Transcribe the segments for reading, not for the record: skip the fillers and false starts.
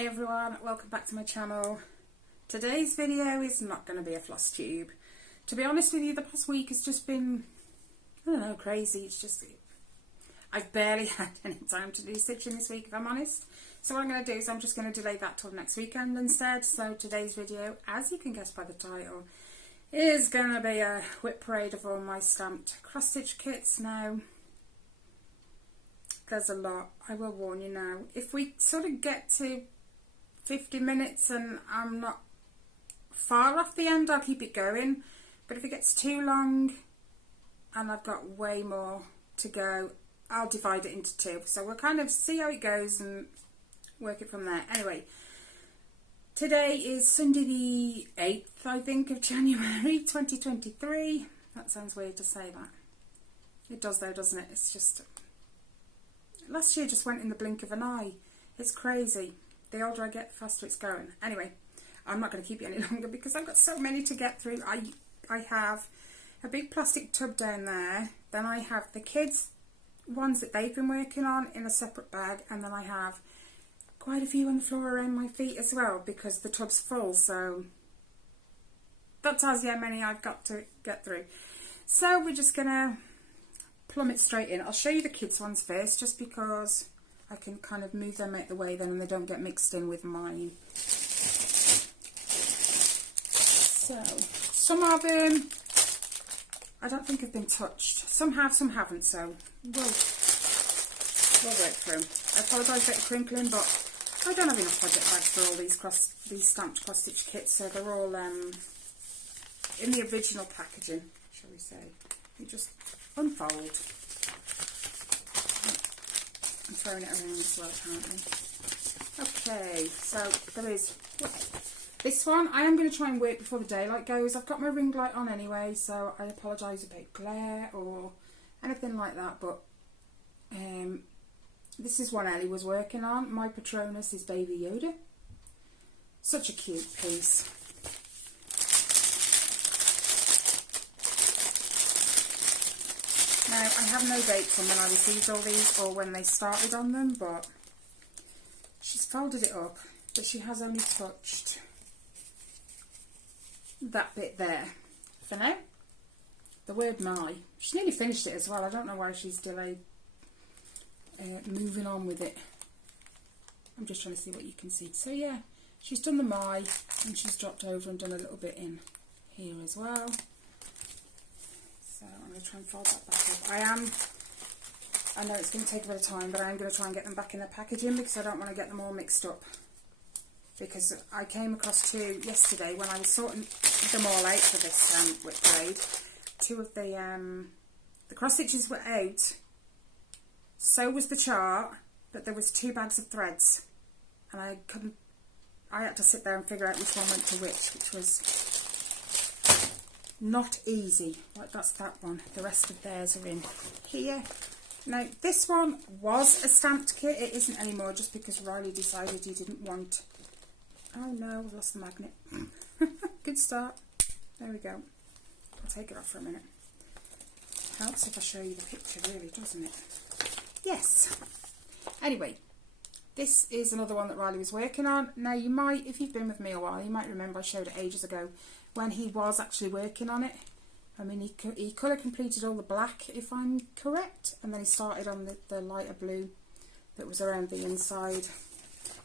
Hi everyone, welcome back to my channel. Today's video is not going to be a floss tube. To be honest with you, the past week has just been, I don't know, crazy. It's just, I've barely had any time to do stitching this week, if I'm honest. So what I'm going to do is I'm just going to delay that till next weekend instead. So today's video, as you can guess by the title, is going to be a whip parade of all my stamped cross stitch kits. Now, there's a lot, I will warn you now. If we sort of get to 50 minutes and I'm not far off the end, I'll keep it going. But if it gets too long and I've got way more to go, I'll divide it into two. So we'll kind of see how it goes and work it from there. Anyway, today is Sunday the 8th, I think, of January 2023. That sounds weird to say that. It does though, doesn't it? It's just... last year just went in the blink of an eye. It's crazy. The older I get, the faster it's going. Anyway, I'm not going to keep you any longer because I've got so many to get through. I have a big plastic tub down there. Then I have the kids' ones that they've been working on in a separate bag. And then I have quite a few on the floor around my feet as well because the tub's full. So that tells you how many I've got to get through. So we're just going to plumb it straight in. I'll show you the kids ones first just because I can kind of move them out the way then and they don't get mixed in with mine. So some of them I don't think have been touched. Some have, some haven't, so we'll work through. I apologise about the crinkling, but I don't have enough project bags for all these stamped cross stitch kits, so they're all in the original packaging, shall we say. You just unfold. I'm throwing it around as well, apparently. Okay, so there is this one. I am going to try and work before the daylight goes. I've got my ring light on anyway, so I apologise about glare or anything like that, but this is one Ellie was working on. My Patronus is Baby Yoda. Such a cute piece. Now, I have no dates on when I received all these or when they started on them, but she's folded it up, but she has only touched that bit there for now. The word my. She's nearly finished it as well. I don't know why she's delayed moving on with it. I'm just trying to see what you can see. So yeah, she's done the my and she's dropped over and done a little bit in here as well. So I'm going to try and fold that back up. I know it's going to take a bit of time, but I am going to try and get them back in their packaging because I don't want to get them all mixed up. Because I came across two yesterday when I was sorting them all out for this whip braid. Two of the cross stitches were out. So was the chart, but there was 2 bags of threads. And I had to sit there and figure out which one went to which was not easy. Like that's that one. The rest of theirs are in here. Now this one was a stamped kit. It isn't anymore just because Riley decided he didn't want... Oh no, I've lost the magnet. Good start. There we go. I'll take it off for a minute. Helps if I show you the picture really, doesn't it? Yes. Anyway, this is another one that Riley was working on. Now you might, if you've been with me a while, you might remember I showed it ages ago when he was actually working on it. I mean, he colour completed all the black, if I'm correct, and then he started on the lighter blue that was around the inside.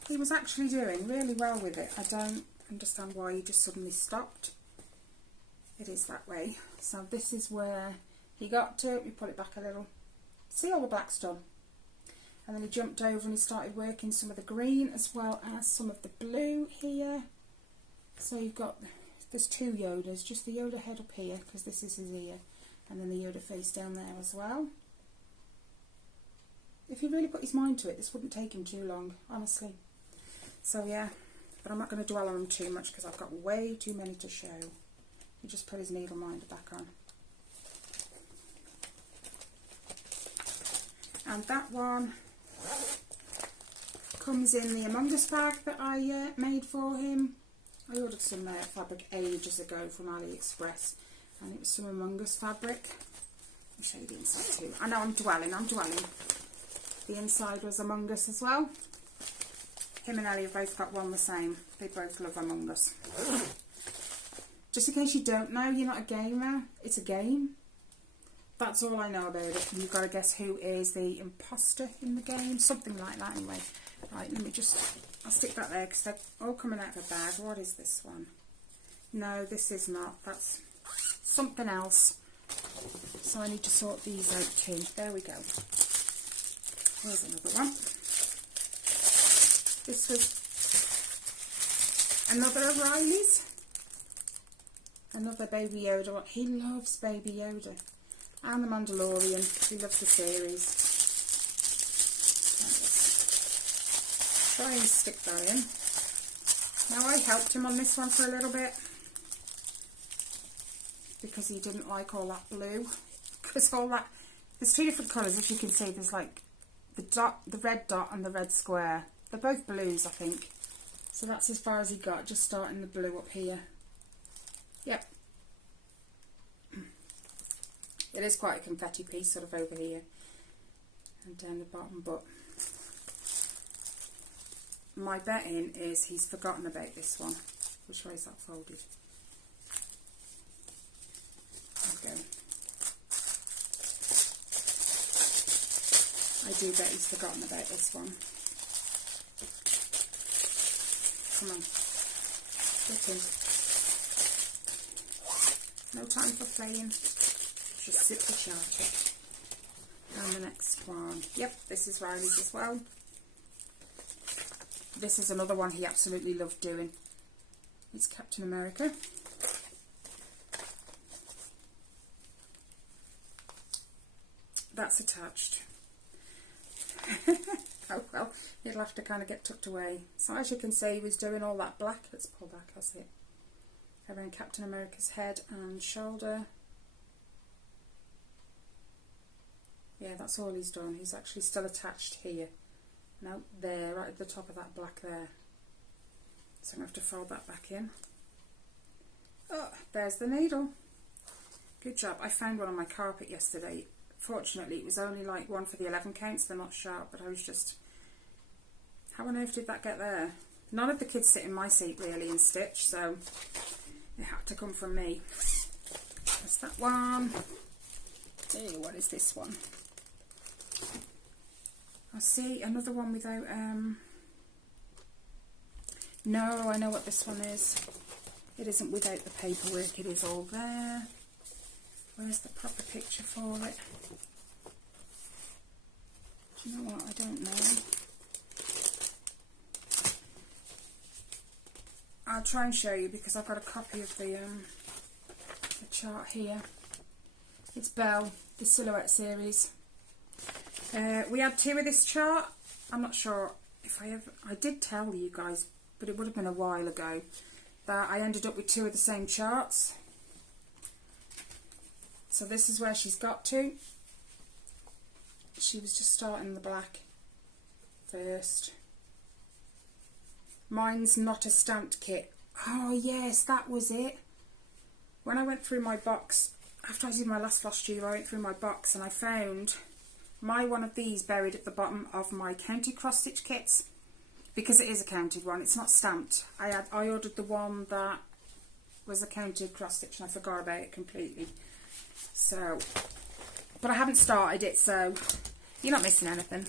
He was actually doing really well with it. I don't understand why he just suddenly stopped. It is that way. So this is where he got to. We pull it back a little. See, all the black's done. And then he jumped over and he started working some of the green as well as some of the blue here. So you've got... there's 2 Yodas, just the Yoda head up here because this is his ear, and then the Yoda face down there as well. If he really put his mind to it, this wouldn't take him too long, honestly. So yeah, but I'm not going to dwell on them too much because I've got way too many to show. He just put his needle minder back on. And that one comes in the Among Us bag that I made for him. I ordered some fabric ages ago from AliExpress, and it was some Among Us fabric. I'll show you the inside too. I know I'm dwelling. The inside was Among Us as well. him and Ellie have both got one the same. They both love Among Us. Just in case you don't know, you're not a gamer. It's a game. That's all I know about it. And you've got to guess who is the imposter in the game. Something like that anyway. Right, let me just... I'll stick that there because they're all coming out of a bag. What is this one? No, this is not. That's something else. So I need to sort these out too. There we go. Here's another one. This was another of Riley's. Another Baby Yoda. He loves Baby Yoda. And the Mandalorian. He loves the series. Try and stick that in. Now I helped him on this one for a little bit because he didn't like all that blue. Because all that, there's two different colours, as you can see. There's like the dot, the red dot and the red square. They're both blues, I think. So that's as far as he got, just starting the blue up here. Yep. It is quite a confetti piece sort of over here and down the bottom, but my betting is he's forgotten about this one. Which way is that folded? There we go. I do bet he's forgotten about this one. Come on. Get in. No time for playing. Just sit the chart. And the next one. Yep, this is Riley's as well. This is another one he absolutely loved doing. It's Captain America. That's attached. Oh well, it'll have to kind of get tucked away. So as you can see, he was doing all that black. Let's pull back, that's it. Around Captain America's head and shoulder. Yeah, that's all he's done. He's actually still attached here. No, there, right at the top of that black there. So I'm going to have to fold that back in. Oh, there's the needle. Good job. I found one on my carpet yesterday. Fortunately, it was only like one for the 11 counts. They're not sharp, but I was just... How on earth did that get there? None of the kids sit in my seat really and stitch, so it had to come from me. That's that one. Hey, what is this one? I see another one without, no, I know what this one is. It isn't without the paperwork, it is all there. Where's the proper picture for it? Do you know what? I don't know. I'll try and show you because I've got a copy of the chart here. It's Belle, the Silhouette series. We had two of this chart. I'm not sure if I did tell you guys, but it would have been a while ago, that I ended up with two of the same charts. So this is where she's got to. She was just starting the black first. Mine's not a stamped kit. Oh yes, that was it. When I went through my box, after I did my last Flosstube, I went through my box and I found my one of these buried at the bottom of my counted cross stitch kits, because it is a counted one, it's not stamped. I ordered the one that was a counted cross stitch and I forgot about it completely. So, but I haven't started it, so you're not missing anything.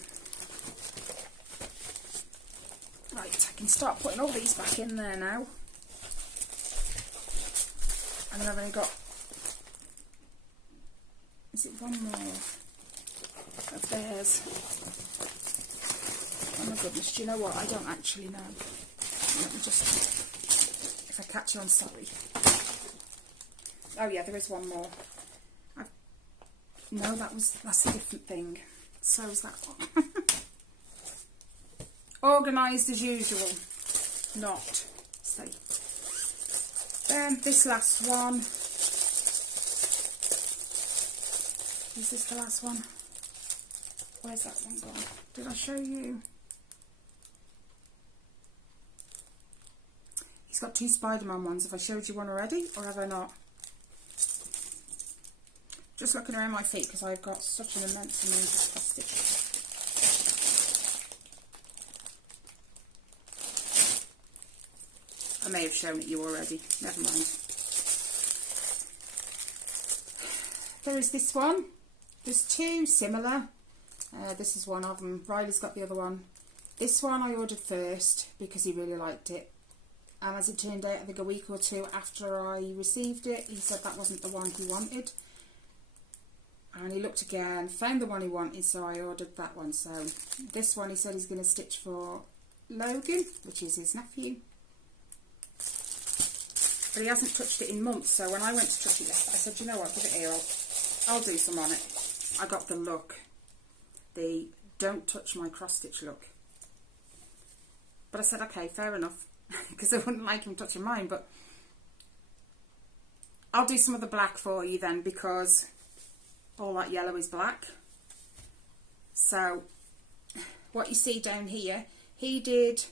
Right, I can start putting all these back in there now. And then I've only got, is it one more of theirs? Oh my goodness, do you know what? I don't actually know. Let me just, if I catch on, sorry. Oh yeah, there is one more. No, that's a different thing. So is that one. Organised as usual. Not. See. Then this last one. Is this the last one? Where's that one gone? Did I show you? He's got two Spider-Man ones. Have I showed you one already, or have I not? Just looking around my feet because I've got such an immense amount of cross stitches. I may have shown it you already. Never mind. There is this one. There's two similar. This is one of them. Riley's got the other one. This one I ordered first because he really liked it. And as it turned out, I think a week or two after I received it, he said that wasn't the one he wanted. And he looked again, found the one he wanted, so I ordered that one. So this one he said he's going to stitch for Logan, which is his nephew. But he hasn't touched it in months, so when I went to touch it yesterday, I said, you know what, give it here, I'll do some on it. I got the look, the don't touch my cross stitch look. But I said, okay, fair enough, because I wouldn't like him touching mine, but I'll do some of the black for you then, because all that yellow is black. So what you see down here, he did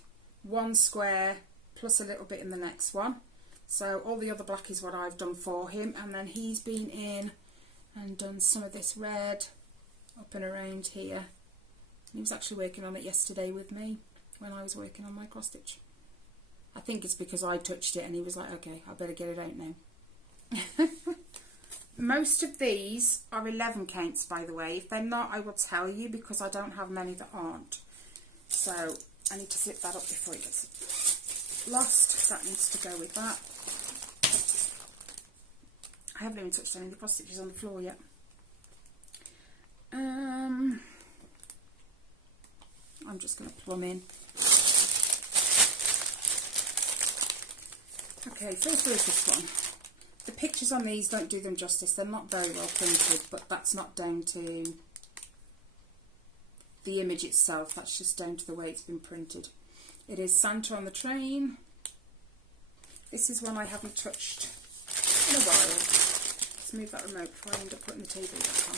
one square plus a little bit in the next one. So all the other black is what I've done for him, and then he's been in and done some of this red up and around here. And he was actually working on it yesterday with me when I was working on my cross stitch. I think it's because I touched it and he was like, okay, I better get it out now. Most of these are 11 counts, by the way. If they're not, I will tell you, because I don't have many that aren't. So I need to zip that up before it gets lost. That needs to go with that. I haven't even touched any of the cross stitches on the floor yet. I'm just going to plumb in. Okay, first there is this one. The pictures on these don't do them justice. They're not very well printed, but that's not down to the image itself. That's just down to the way it's been printed. It is Santa on the train. This is one I haven't touched in a while. Let's move that remote before I end up putting the TV back on.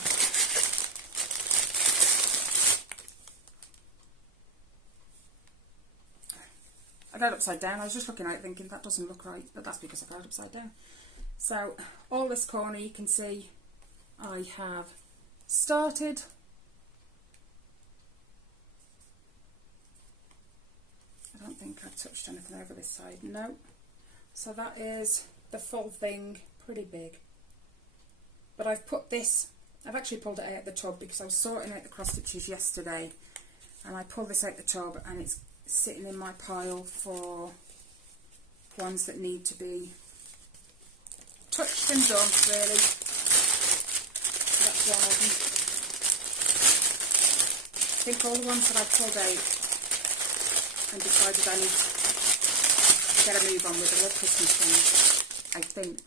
I got it upside down. I was just looking at it thinking that doesn't look right, but that's because I got it upside down. So all this corner you can see I have started. I don't think I've touched anything over this side. No. So that is the full thing, pretty big. But I've put this, I've actually pulled it out of the tub because I was sorting out the cross stitches yesterday, and I pulled this out the tub and it's sitting in my pile for ones that need to be touched and done, really. So that's one of them. I think all the ones that I've pulled out and decided I need to get a move on with are all Christmas things, I think.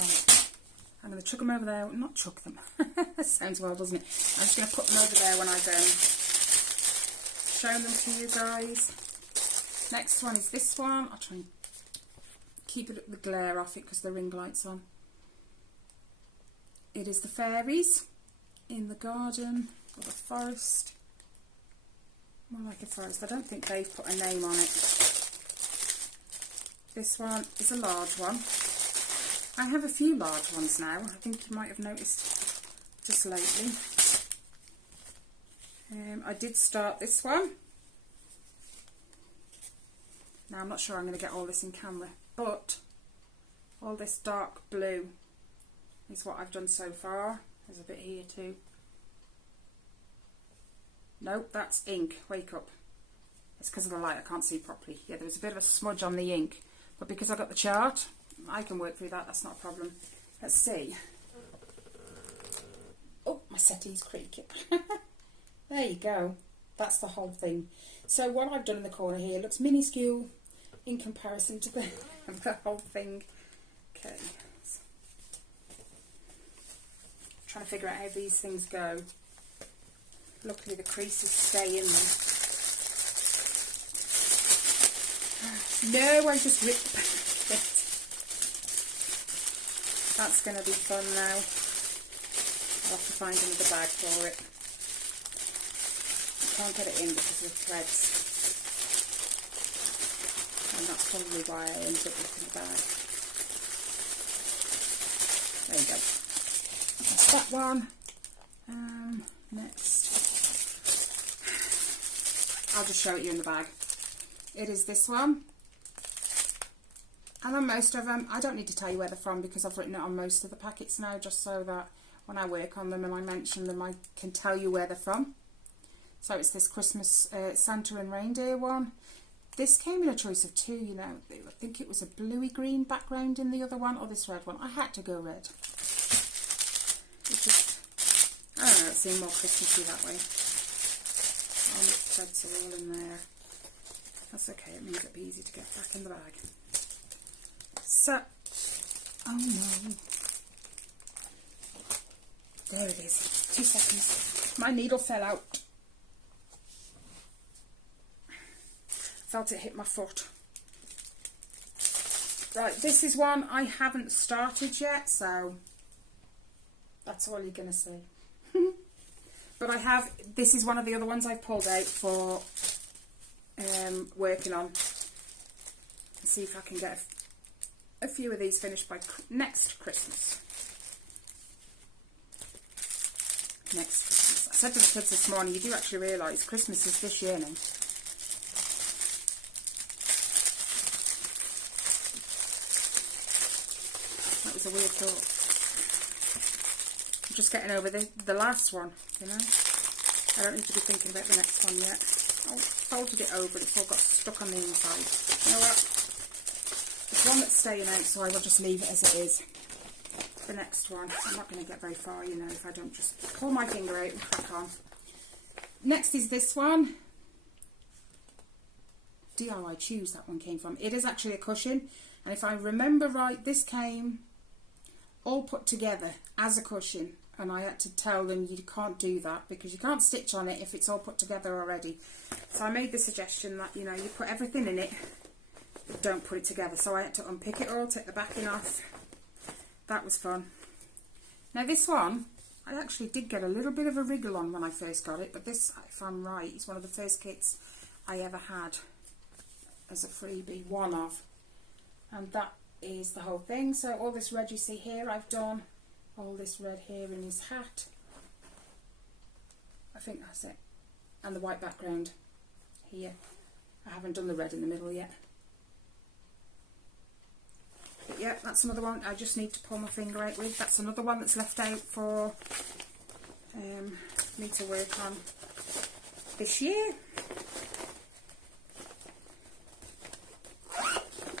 Right. I'm going to chuck them over there. Not chuck them. That sounds well, doesn't it? I'm just going to put them over there when I've shown them to you guys. Next one is this one. I'll try and keep the glare off it because the ring light's on. It is the fairies in the garden or the forest. More like a forest. I don't think they've put a name on it. This one is a large one. I have a few large ones now. I think you might have noticed just lately. I did start this one. Now I'm not sure I'm going to get all this in camera, but all this dark blue is what I've done so far. There's a bit here too. Nope, that's ink. Wake up. It's because of the light, I can't see properly. Yeah, there was a bit of a smudge on the ink, but because I got the chart, I can work through that. That's not a problem. Let's see. Oh, my settee's creaking. There you go. That's the whole thing. So what I've done in the corner here looks minuscule in comparison to the whole thing. Okay. Trying to figure out how these things go. Luckily the creases stay in them. No, I just ripped it. That's going to be fun now. I'll have to find another bag for it. I can't get it in because of the threads. And that's probably why I ended up with the bag. There you go. That's that one. Next. I'll just show it you in the bag. It is this one. And on most of them, I don't need to tell you where they're from because I've written it on most of the packets now, just so that when I work on them and I mention them, I can tell you where they're from. So it's this Christmas Santa and Reindeer one. This came in a choice of two, you know. I think it was a bluey green background in the other one, or this red one. I had to go red. It's just, I don't know, it seemed more Christmassy that way. All the threads are all in there. That's okay, it means it'll be easy to get back in the bag. So, oh no. There it is. 2 seconds. My needle fell out. Felt it hit my foot. Right, this is one I haven't started yet, so that's all you're going to see. But I have, this is one of the other ones I've pulled out for working on. Let's see if I can get a few of these finished by next Christmas. Next Christmas. I said to the kids this morning, you do actually realise Christmas is this year now. That was a weird thought. I'm just getting over the last one, you know. I don't need to be thinking about the next one yet. I folded it over, it's all got stuck on the inside. You know what? It's one that's staying out, so I will just leave it as it is. The next one, I'm not going to get very far, you know, if I don't just pull my finger out and crack on. Next is this one. DIY Choose, that one came from. It is actually a cushion, and if I remember right, this came all put together as a cushion, and I had to tell them you can't do that because you can't stitch on it if it's all put together already. So I made the suggestion that, you know, you put everything in it, but don't put it together. So I had to unpick it all, take the backing off. That was fun. Now this one, I actually did get a little bit of a wriggle on when I first got it, but this, if I'm right, is one of the first kits I ever had as a freebie, one of. And that is the whole thing. So all this red you see here, I've done all this red here in his hat. I think that's it. And the white background here. I haven't done the red in the middle yet. But yeah, that's another one I just need to pull my finger out with. That's another one that's left out for me to work on this year. So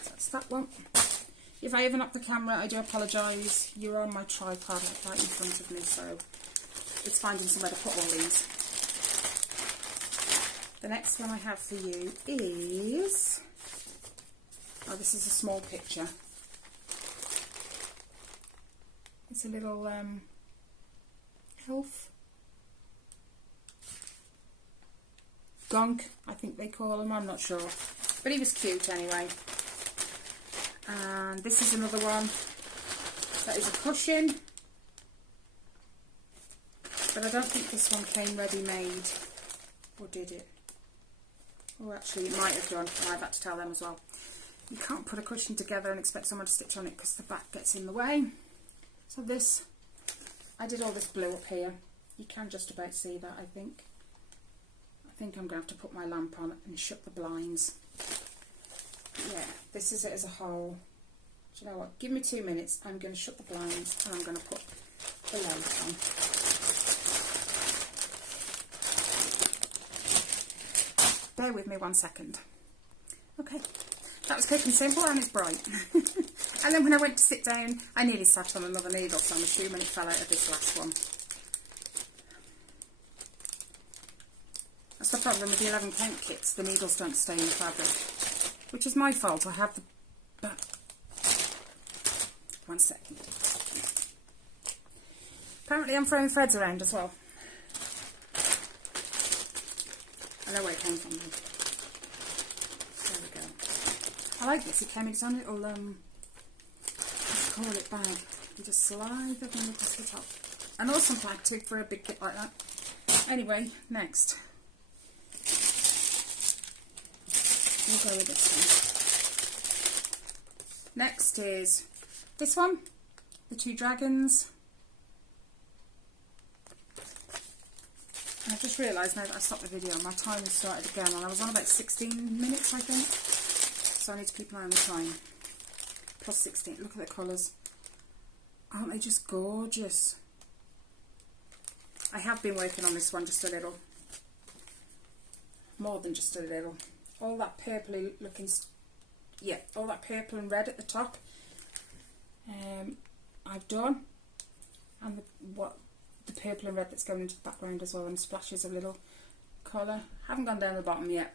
that's that one. If I ever knock the camera, I do apologise. You're on my tripod right in front of me, so it's finding somewhere to put all these. The next one I have for you is, oh, this is a small picture. It's a little elf. Gunk, I think they call him, I'm not sure. But he was cute anyway. And this is another one that is a cushion. But I don't think this one came ready-made. Or did it? Oh, actually it might have done, and I've had to tell them as well. You can't put a cushion together and expect someone to stitch on it because the back gets in the way. So this, I did all this blue up here. You can just about see that, I think. I think I'm going to have to put my lamp on and shut the blinds. Yeah, this is it as a whole. Do you know what? Give me 2 minutes. I'm going to shut the blinds and I'm going to put the light on. Bear with me 1 second. Okay, that was quick and simple and it's bright. And then when I went to sit down, I nearly sat on another needle, so I'm assuming it fell out of this last one. That's the problem with the 11 count kits, the needles don't stay in the fabric, which is my fault. I have the... 1 second. Apparently I'm throwing threads around as well. I know where it came from though. There we go. I like this, it came in its own little, let's call it bag. You just slide the thing across the top. An awesome bag too for a big kit like that. Anyway, next. We'll go with this one. Next is this one, the 2 dragons. And I've just realised now that I stopped the video, my timer started again, and I was on about 16 minutes, I think. So I need to keep an eye on the time. plus 16. Look at the colours. Aren't they just gorgeous? I have been working on this one just a little. More than just a little. All that purpley looking, yeah, all that purple and red at the top, I've done. And the purple and red that's going into the background as well, and splashes of little colour. Haven't gone down the bottom yet,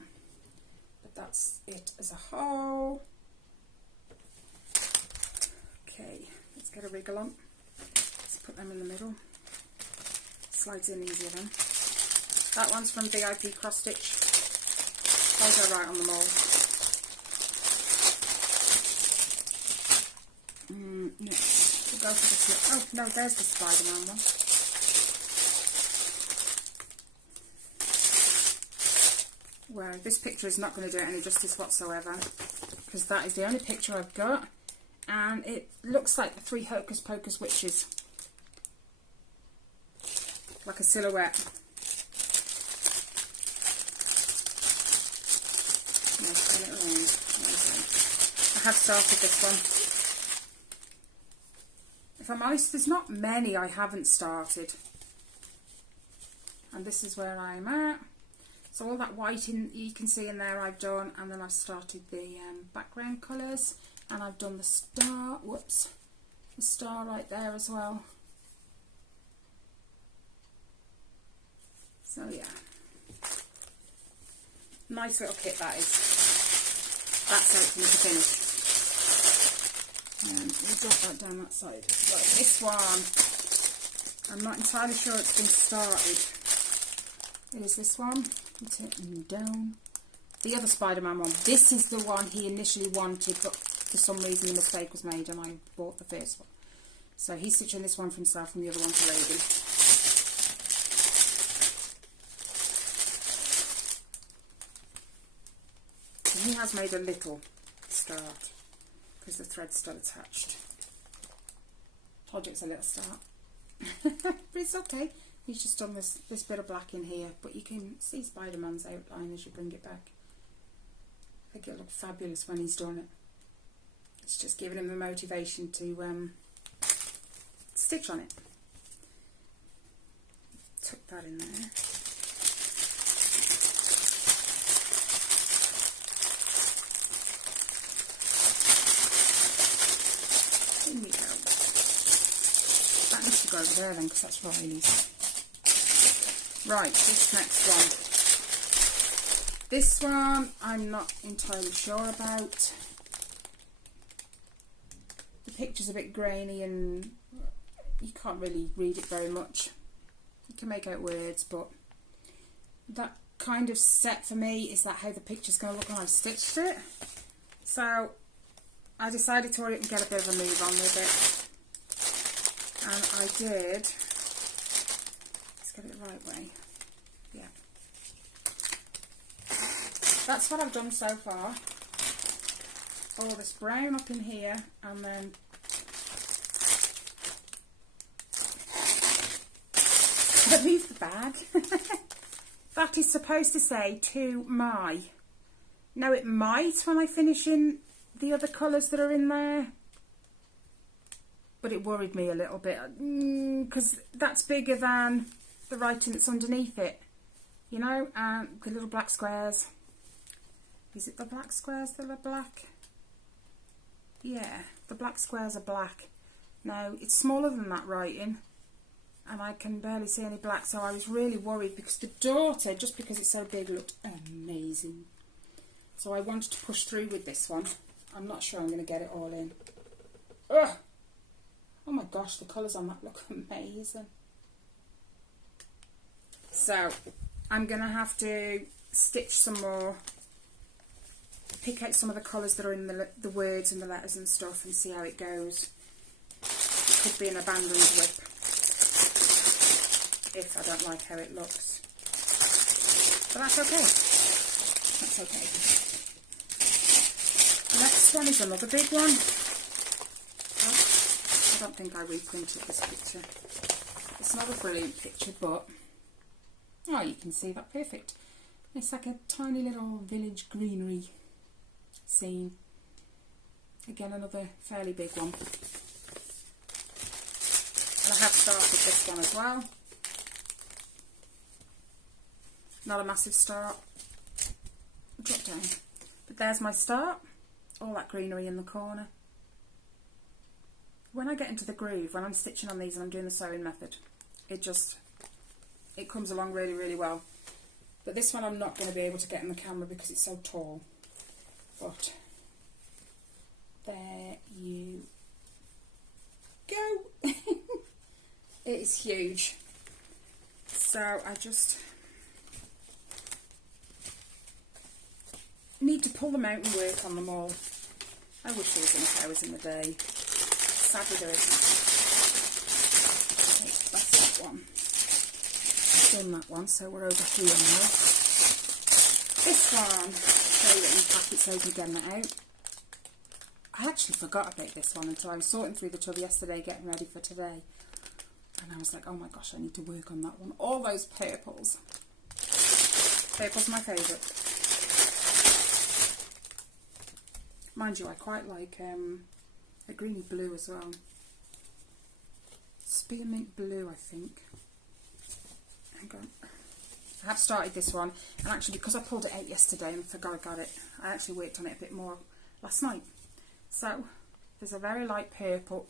but that's it as a whole. Okay, let's get a wriggle on. Let's put them in the middle. Slides in easier then. That one's from VIP Cross Stitch. I'll go right on them all. Next, we'll go for this. Oh no, there's the Spider-Man one. Well, this picture is not going to do it any justice whatsoever, because that is the only picture I've got, and it looks like the 3 Hocus Pocus witches, like a silhouette. Nice, turn it around. I have started this one. If I'm honest, there's not many I haven't started, and this is where I'm at. So all that white you can see in there I've done, and then I've started the background colours, and I've done the star, whoops, the star right there as well. So yeah, nice little kit that is. That's how it's going to finish. And we'll drop that down that side. Well, this one, I'm not entirely sure it's been started. It is this one. Put it down. The other Spider-Man one. This is the one he initially wanted, but for some reason a mistake was made and I bought the first one. So he's stitching this one for himself and the other one for Lady. So he has made a little start because the thread's still attached. Told you it's a little start. But it's okay. He's just done this bit of black in here, but you can see Spider-Man's outline as you bring it back. I think it'll look fabulous when he's done it. It's just giving him the motivation to stitch on it. Tuck that in there. In we go. That needs to go over there then, because that's Riley's. Right, this next one. This one I'm not entirely sure about. The picture's a bit grainy and you can't really read it very much. You can make out words, but that kind of set for me, is that how the picture's going to look when I've stitched it? So I decided to hurry up and get a bit of a move on with it. And I did. Get it the right way. Yeah. That's what I've done so far. All this brown up in here, and then leave the bag. That is supposed to say to my. Now it might when I finish in the other colours that are in there, but it worried me a little bit because that's bigger than the writing that's underneath it, you know, and the little black squares. Is it the black squares that are black? Yeah, the black squares are black. Now, it's smaller than that writing, and I can barely see any black, so I was really worried because the daughter, just because it's so big, looked amazing. So I wanted to push through with this one. I'm not sure I'm going to get it all in. Ugh! Oh my gosh, the colours on that look amazing. So I'm going to have to stitch some more, pick out some of the colours that are in the words and the letters and stuff, and see how it goes. It could be an abandoned whip if I don't like how it looks. But that's okay. That's okay. The next one is another big one. Oh, I don't think I reprinted this picture. It's not a brilliant picture, but oh, you can see that perfect. It's like a tiny little village greenery scene. Again, another fairly big one. And I have started this one as well. Not a massive start. Drop down. But there's my start. All that greenery in the corner. When I get into the groove, when I'm stitching on these and I'm doing the sewing method, it comes along really, really well. But this one I'm not going to be able to get in the camera because it's so tall. But there you go. It is huge. So I just need to pull them out and work on them all. I wish there was enough hours in the day. Sadly there isn't. Okay, that's that one. I've done that one, so we're over here now. This one, show you it in packets, open again that out. I actually forgot about this one until I was sorting through the tub yesterday, getting ready for today. And I was like, oh my gosh, I need to work on that one. All those purples. Purple's my favourite. Mind you, I quite like a greeny blue as well. Spearmint blue, I think. Hang on. I have started this one, and actually because I pulled it out yesterday and forgot I got it, I actually worked on it a bit more last night. So, there's a very light purple.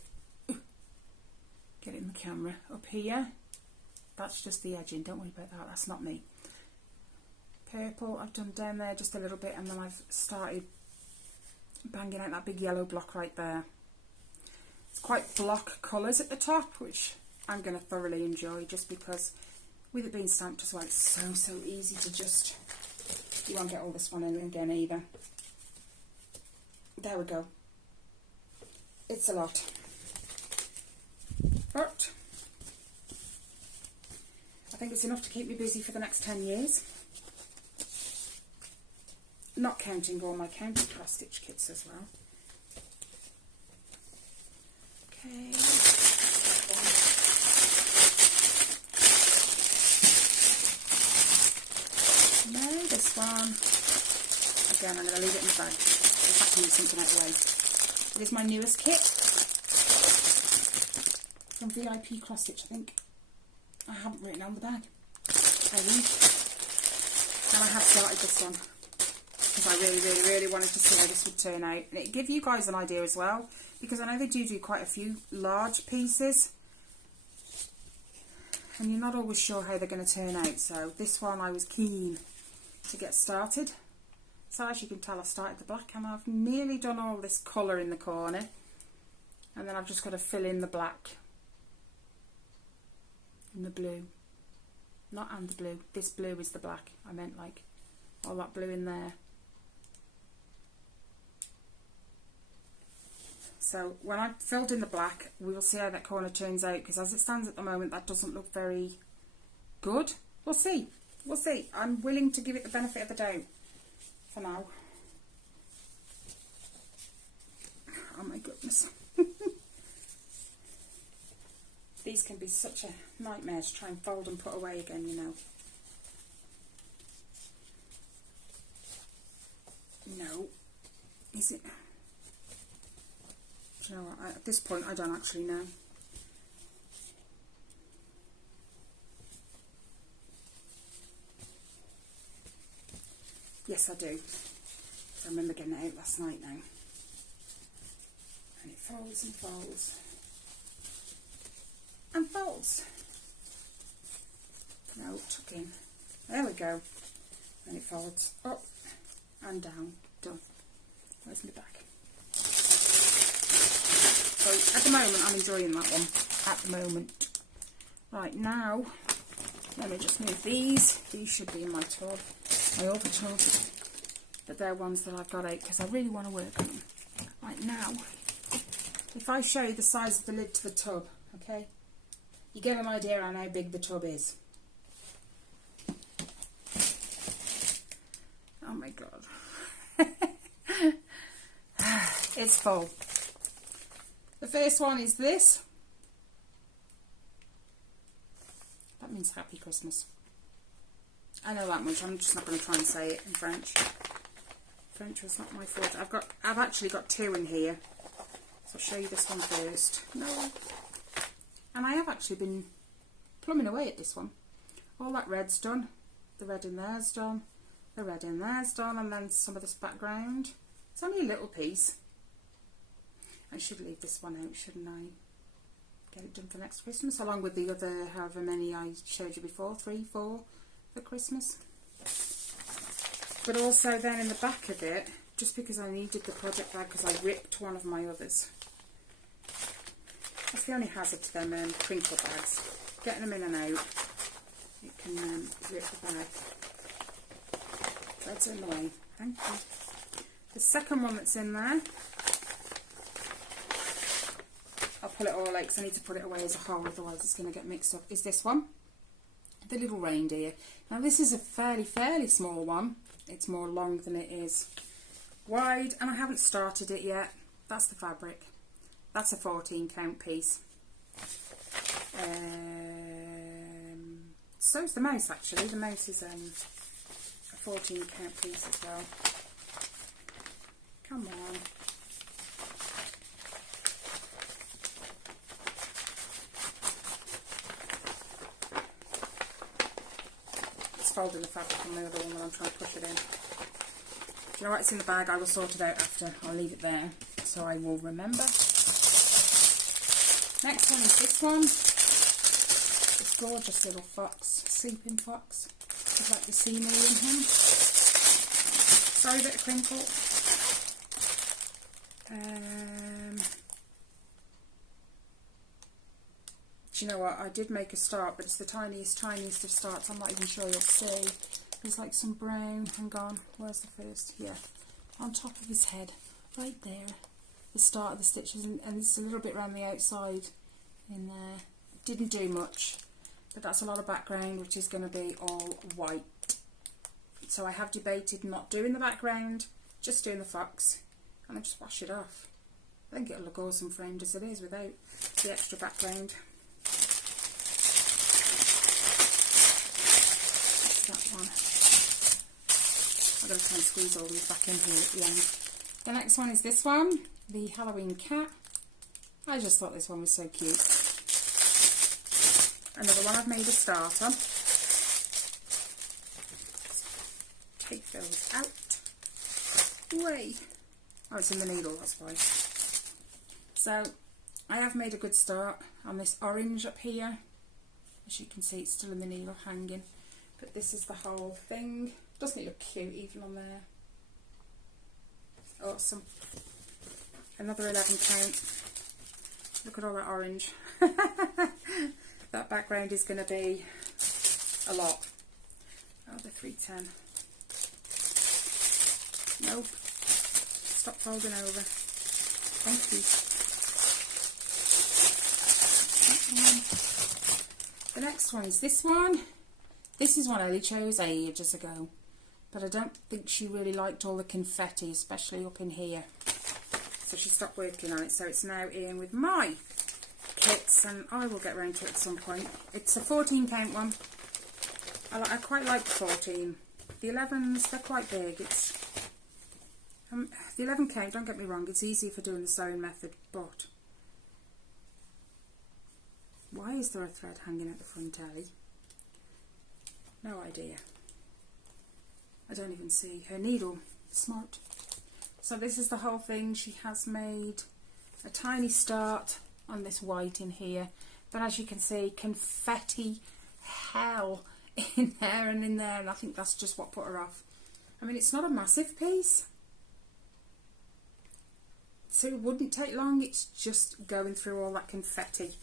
Get it in the camera. Up here. That's just the edging, don't worry about that, that's not me. Purple, I've done down there just a little bit, and then I've started banging out that big yellow block right there. It's quite block colours at the top, which I'm going to thoroughly enjoy, just because with it being stamped as well, it's so easy to just, you won't get all this one in again either. There we go. It's a lot, but I think it's enough to keep me busy for the next 10 years. Not counting all my counter cross stitch kits as well. Okay, no, this one. Again, I'm going to leave it in the bag. In fact, I need something out of the way. It is my newest kit from VIP Cross Stitch, I think. I haven't written on the bag. I think. And I have started this one, because I really wanted to see how this would turn out. And it'd give you guys an idea as well, because I know they do quite a few large pieces, and you're not always sure how they're going to turn out. So this one I was keen to get started. So as you can tell, I started the black, and I've nearly done all this colour in the corner, and then I've just got to fill in the black and the blue. Not and the blue, this blue is the black. I meant like all that blue in there. So when I've filled in the black, we will see how that corner turns out, because as it stands at the moment, that doesn't look very good. We'll see. We'll see. I'm willing to give it the benefit of the doubt for now. Oh my goodness. These can be such a nightmare to try and fold and put away again, you know. No. Is it? Do you know what? At this point, I don't actually know. Yes, I do. I remember getting it out last night now. And it folds and folds. And folds. No, tuck in. There we go. And it folds up and down. Done. Where's my back? So at the moment I'm enjoying that one. At the moment. Right, now let me just move these. These should be in my tub. My other tub. But they're ones that I've got out because I really want to work on them. Right, now, if I show you the size of the lid to the tub, okay? You get an idea on how big the tub is. Oh my god. It's full. The first one is this. That means Happy Christmas. I know that much, I'm just not going to try and say it in French. French was not my fault. I've actually got two in here. So I'll show you this one first. No. And I have actually been plumbing away at this one. All that red's done. The red in there's done. The red in there's done. And then some of this background. It's only a little piece. I should leave this one out, shouldn't I? Get it done for next Christmas, along with the other however many I showed you before, 3, 4 for Christmas. But also then in the back of it, just because I needed the project bag because I ripped one of my others. That's the only hazard to them crinkle bags. Getting them in and out, it can rip the bag. Threads in the way. Thank you. The second one that's in there, I'll pull it all out because I need to put it away as a whole, otherwise it's going to get mixed up, is this one. The little reindeer. Now this is a fairly small one. It's more long than it is wide, and I haven't started it yet. That's the fabric. That's a 14 count piece. So is the mouse actually. The mouse is a 14 count piece as well. Come on. Folding the fabric on the other one while I'm trying to push it in. Do you know what? It's in the bag. I will sort it out after. I'll leave it there so I will remember. Next one is this one. This gorgeous little fox, sleeping fox. I'd like to see me in him. Sorry, a bit of crinkle. Do you know what? I did make a start, but it's the tiniest of starts. I'm not even sure you'll see. There's like some brown. Hang on. Where's the first? Yeah. On top of his head. Right there. The start of the stitches. And it's a little bit around the outside in there. Didn't do much. But that's a lot of background, which is going to be all white. So I have debated not doing the background. Just doing the fox. And then just wash it off. I think it'll look awesome framed as it is without the extra background. That one. I'm going to try and squeeze all these back in here at the end. The next one is this one, the Halloween cat. I just thought this one was so cute. Another one I've made a start on. Take those out. Way. Oh, it's in the needle, that's why. So, I have made a good start on this orange up here. As you can see, it's still in the needle hanging. But this is the whole thing. Doesn't it look cute even on there? Awesome. Another 11 count. Look at all that orange. That background is going to be a lot. Oh, the 310. Nope. Stop folding over. Thank you. The next one is this one. This is one Ellie chose ages ago, but I don't think she really liked all the confetti, especially up in here. So she stopped working on it, so it's now in with my kits, and I will get round to it at some point. It's a 14 count one. I quite like the 14. The 11s, they're quite big. It's the 11 count, don't get me wrong, it's easy for doing the sewing method, but why is there a thread hanging at the front, Ellie? No idea. I don't even see her needle. Smart. So this is the whole thing. She has made a tiny start on this white in here, but as you can see, confetti hell in there and in there, and I think that's just what put her off. I mean, it's not a massive piece, so it wouldn't take long. It's just going through all that confetti.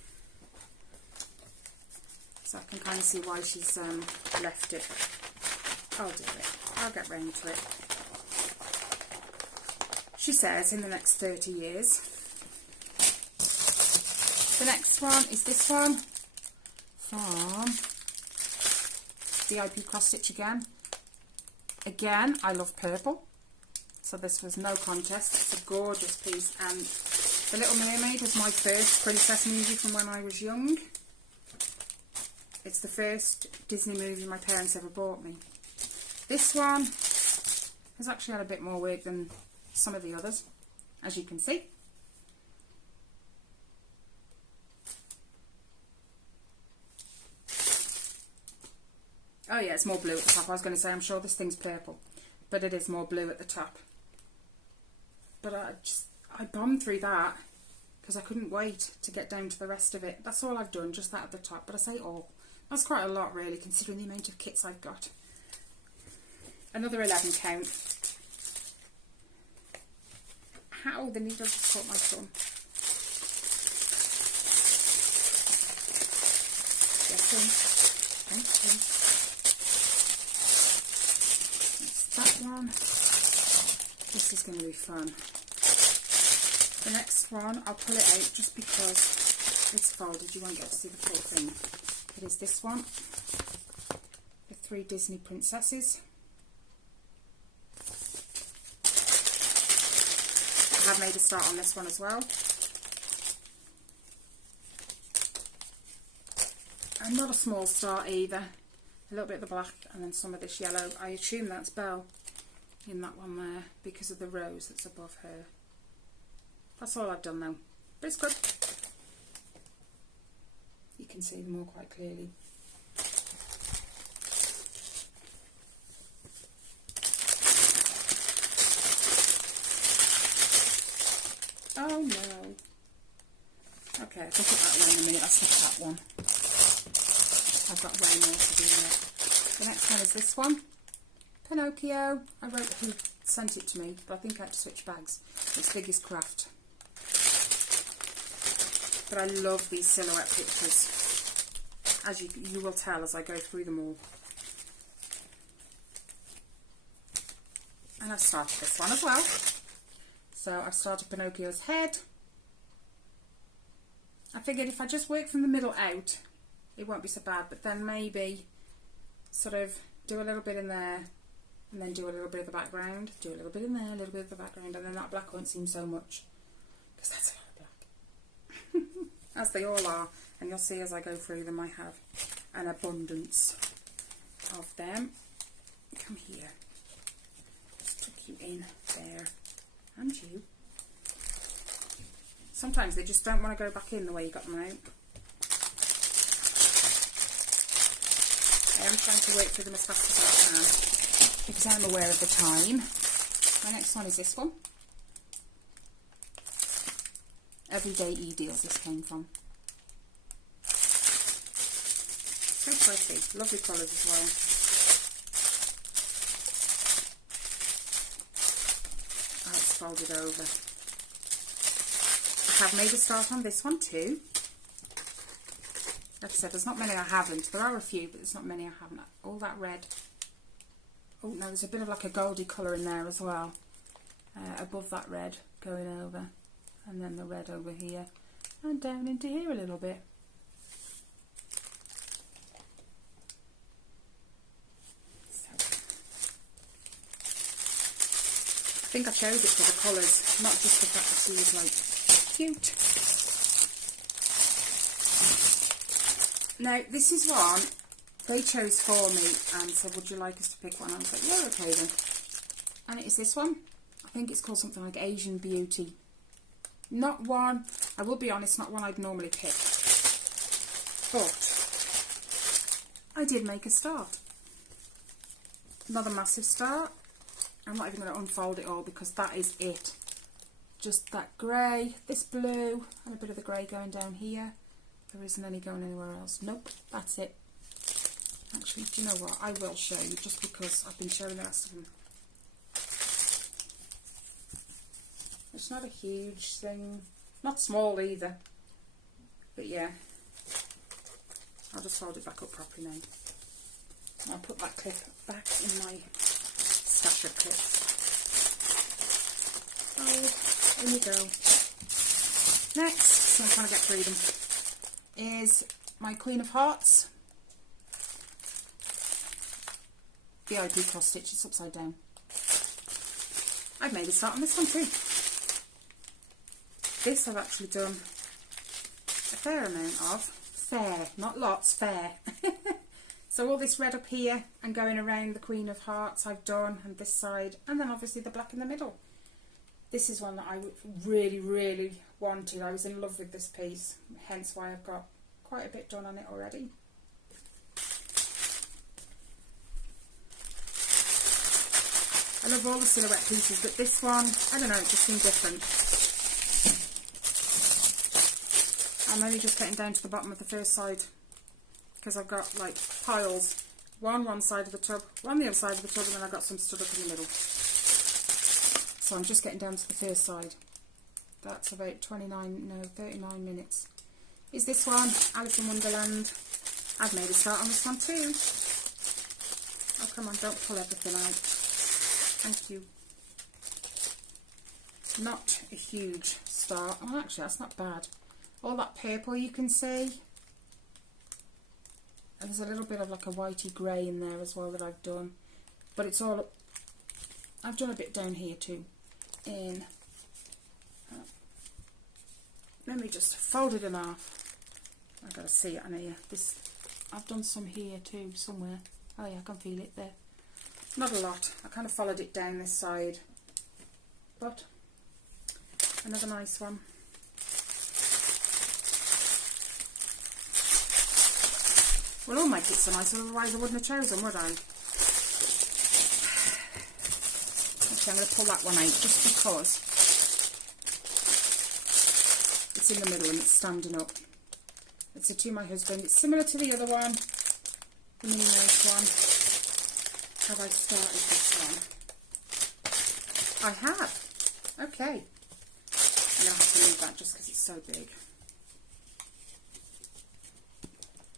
So I can kind of see why she's left it. I'll do it. I'll get round to it. She says in the next 30 years. The next one is this one from VIP Cross Stitch again. Again, I love purple. So this was no contest. It's a gorgeous piece. And The Little Mermaid was my first princess movie from when I was young. It's the first Disney movie my parents ever bought me. This one has actually had a bit more work than some of the others, as you can see. Oh yeah, it's more blue at the top. I was going to say, I'm sure this thing's purple, but it is more blue at the top. But I bombed through that because I couldn't wait to get down to the rest of it. That's all I've done, just that at the top. But I say all. That's quite a lot, really, considering the amount of kits I've got. Another 11 count. Ow, the needle just caught my thumb. Get in. Thank you. That's that one. This is going to be fun. The next one, I'll pull it out just because it's folded. You won't get to see the full thing. It is this one. The 3 Disney princesses. I have made a start on this one as well. And not a small start either. A little bit of the black and then some of this yellow. I assume that's Belle in that one there because of the rose that's above her. That's all I've done though. But it's good. You can see them all quite clearly. Oh no. Okay, I can put that away in a minute. I'll stick that one. I've got way more to do yet. The next one is this one. Pinocchio. I wrote who sent it to me, but I think I had to switch bags. It's Biggest Craft. But I love these silhouette pictures, as you will tell as I go through them all. And I've started this one as well. So I've started Pinocchio's head. I figured if I just work from the middle out, it won't be so bad, but then maybe sort of do a little bit in there, and then do a little bit of the background, do a little bit in there, a little bit of the background, and then that black won't seem so much, because that's a lot of black. As they all are, and you'll see as I go through them I have an abundance of them. Come here. Just tuck you in there. And you. Sometimes they just don't want to go back in the way you got them out. I am trying to work through them as fast as I can because I'm aware of the time. My next one is this one. Everyday E-Deals this came from. So pretty. Lovely colours as well. Oh, it's folded over. I have made a start on this one too. Like I said, there's not many I haven't. There are a few, but there's not many I haven't. All that red. Oh no, there's a bit of like a goldy colour in there as well. Above that red going over. And then the red over here. And down into here a little bit. So, I think I chose it for the colours, not just the fact that she was like cute. Now this is one they chose for me and said, would you like us to pick one? I was like, yeah, okay then. And it is this one. I think it's called something like Asian Beauty. Not one, I will be honest, not one I'd normally pick. But I did make a start. Another massive start. I'm not even going to unfold it all because that is it. Just that grey, this blue, and a bit of the grey going down here. There isn't any going anywhere else. Nope, that's it. Actually, do you know what? I will show you just because I've been showing the rest of them. It's not a huge thing. Not small either. But yeah. I'll just fold it back up properly now. I'll put that clip back in my stash of clips. Oh, in you go. Next, so I'm trying to get through them, is my Queen of Hearts. VIP cross stitch, it's upside down. I've made a start on this one too. This I've actually done a fair amount of. Fair, not lots, fair. So all this red up here and going around the Queen of Hearts I've done, and this side, and then obviously the black in the middle. This is one that I really, really wanted. I was in love with this piece, hence why I've got quite a bit done on it already. I love all the silhouette pieces, but this one, I don't know, it just seemed different. I'm only just getting down to the bottom of the first side because I've got like piles. One side of the tub, one the other side of the tub, and then I've got some stood up in the middle. So I'm just getting down to the first side. That's about 39 minutes. Is this one, Alice in Wonderland? I've made a start on this one too. Oh, come on, don't pull everything out. Thank you. Not a huge start. Oh, actually, that's not bad. All that purple you can see. And there's a little bit of like a whitey grey in there as well that I've done. But it's all... I've done a bit down here too. Let me just fold it in half. I've got to see it on here. This, I've done some here too, somewhere. Oh yeah, I can feel it there. Not a lot. I kind of followed it down this side. But another nice one. Well, all my kits are nice, otherwise I wouldn't have chosen, would I? Okay, I'm going to pull that one out just because it's in the middle and it's standing up. It's a To My Husband. It's similar to the other one, the mini nice one. Have I started this one? I have. Okay. I'm going to have to move that just because it's so big.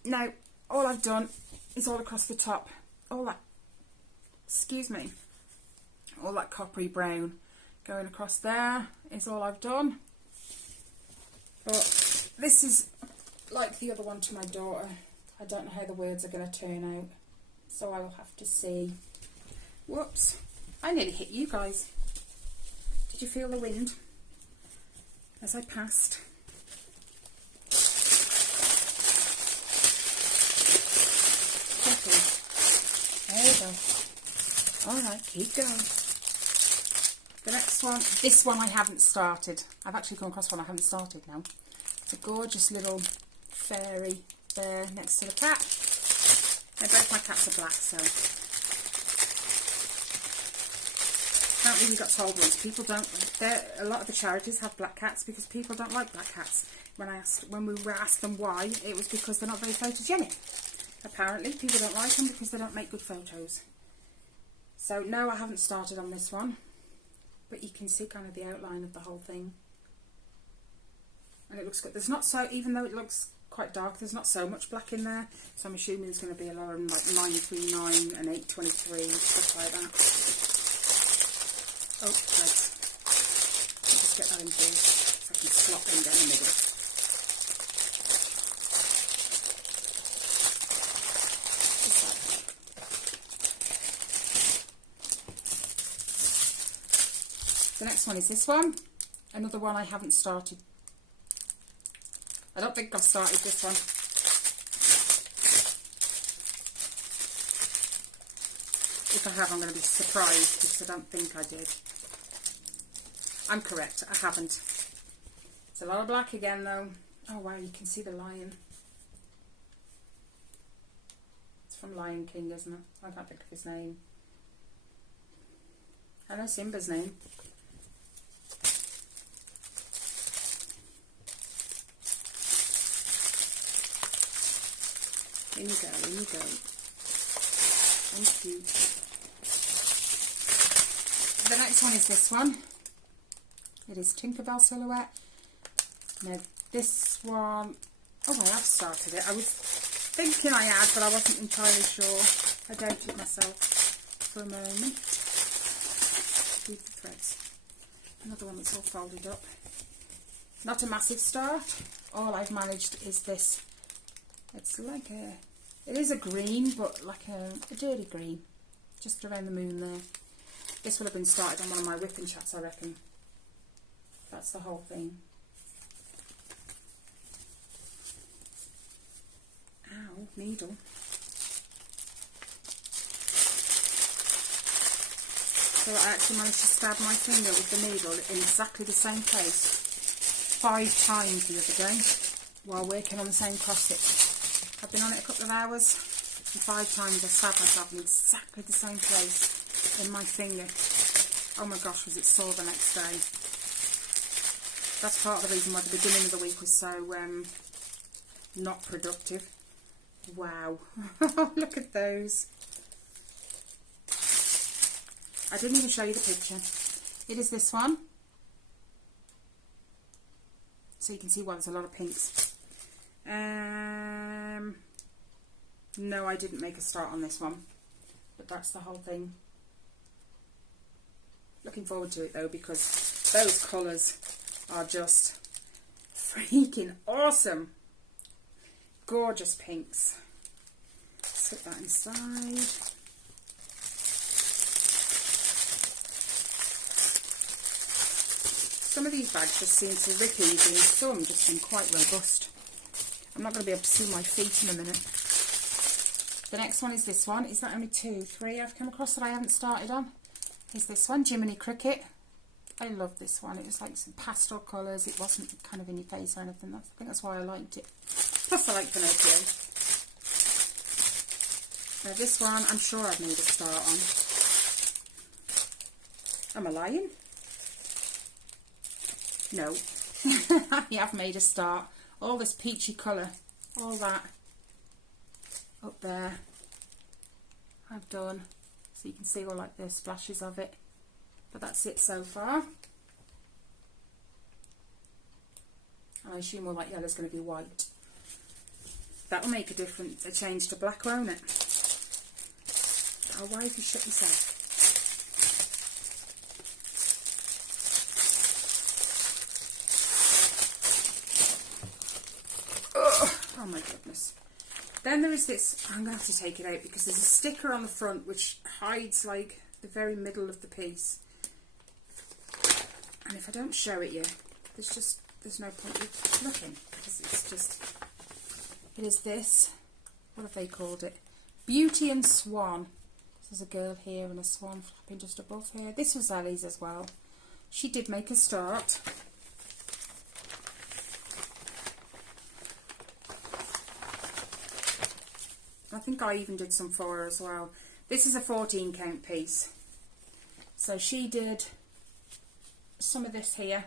Now, all I've done is all across the top. All that, excuse me, all that coppery brown going across there is all I've done. But this is like the other one to my daughter. I don't know how the words are going to turn out, so I will have to see. Whoops, I nearly hit you guys. Did you feel the wind as I passed? There you go. Alright, keep going. The next one, this one I haven't started. I've actually come across one I haven't started now. It's a gorgeous little fairy there next to the cat. And both my cats are black, so. Apparently we got told once, people don't, a lot of the charities have black cats because people don't like black cats. When we were asked them why, it was because they're not very photogenic. Apparently people don't like them because they don't make good photos. So no, I haven't started on this one, but you can see kind of the outline of the whole thing, and it looks good. There's not so, even though it looks quite dark, there's not so much black in there, so I'm assuming there's going to be a lot of like 939 and 823 and stuff like that. Oh, threads. I'll just get that in here so I can slot them down the middle. The next one is this one, another one I haven't started. I don't think I've started this one. If I have, I'm going to be surprised because I don't think I did. I'm correct, I haven't. It's a lot of black again though. Oh wow, you can see the lion. It's from Lion King, isn't it? I can't think of his name. I know Simba's name. In you go, in you go. Thank you. The next one is this one. It is Tinkerbell silhouette. Now this one, oh I have started it. I was thinking I had, but I wasn't entirely sure. I doubted myself for a moment. Read the threads. Another one that's all folded up. Not a massive start. All I've managed is this. It's like a, it is a green, but like a dirty green, just around the moon there. This will have been started on one of my whipping chats, I reckon. That's the whole thing. Ow, needle. So I actually managed to stab my finger with the needle in exactly the same place 5 times the other day while working on the same cross stitch. I've been on it a couple of hours and 5 times I stabbed myself in exactly the same place in my finger. Oh my gosh, was it sore the next day. That's part of the reason why the beginning of the week was so not productive. Wow. Look at those. I didn't even show you the picture. It is this one. So you can see why there's a lot of pinks. No, I didn't make a start on this one. But that's the whole thing. Looking forward to it though, because those colours are just freaking awesome. Gorgeous pinks. Slip that inside. Some of these bags just seem to rip easy and some just seem quite robust. I'm not going to be able to see my feet in a minute. The next one is this one. Is that only 2, 3 I've come across that I haven't started on? Is this one, Jiminy Cricket. I love this one. It was like some pastel colours. It wasn't kind of in your face or anything. I think that's why I liked it. Plus I like Pinocchio. Now this one, I'm sure I've made a start on. Am I lying? No. I have made a start. All this peachy colour, all that up there, I've done. So you can see all like the splashes of it. But that's it so far. I assume all that yellow is going to be white. That'll make a difference, a change to black, won't it? Oh, why have you shut yourself? Oh my goodness. Then there is this, I'm going to have to take it out because there's a sticker on the front which hides like the very middle of the piece. And if I don't show it you, there's no point in looking because it's just, it is this, what have they called it? Beauty and Swan. There's a girl here and a swan flapping just above here. This was Ellie's as well. She did make a start. I think I even did some for her as well. This is a 14 count piece. So she did some of this here.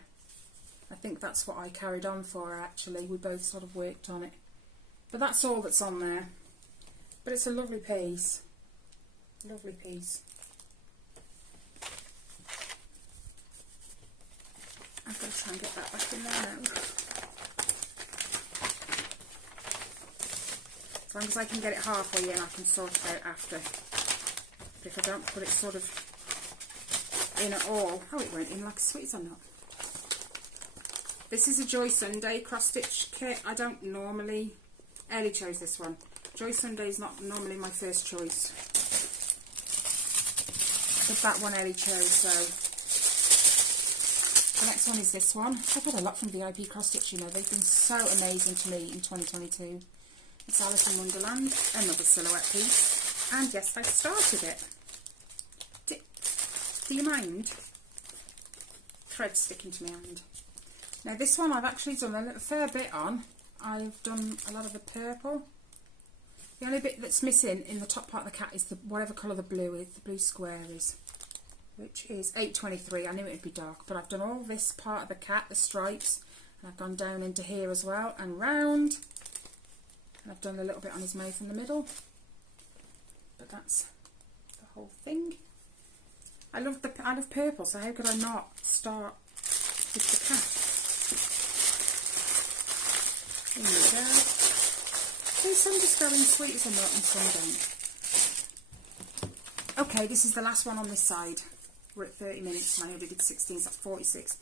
I think that's what I carried on for her actually. We both sort of worked on it. But that's all that's on there. But it's a lovely piece. Lovely piece. I've got to try and get that back in there now. As long as I can get it halfway in, I can sort it out after. But if I don't put it sort of in at all, oh, it went in like a sweet or not. This is a Joy Sunday cross stitch kit. I don't normally, Ellie chose this one. Joy Sunday is not normally my first choice. But that one Ellie chose, so. The next one is this one. I've had a lot from VIP cross stitch, you know. They've been so amazing to me in 2022. It's Alice in Wonderland, another silhouette piece. And yes, I started it. Do you mind? Thread sticking to my hand. Now this one I've actually done a fair bit on. I've done a lot of the purple. The only bit that's missing in the top part of the cat is the whatever colour the blue is, the blue square is, which is 823. I knew it would be dark, but I've done all this part of the cat, the stripes, and I've gone down into here as well and round. And I've done a little bit on his mouth in the middle. But that's the whole thing. I love purple, so how could I not start with the cat? There we go. See, some just go in sweet as a nut and some don't. Okay, this is the last one on this side. We're at 30 minutes and I only did 16, so that's 46.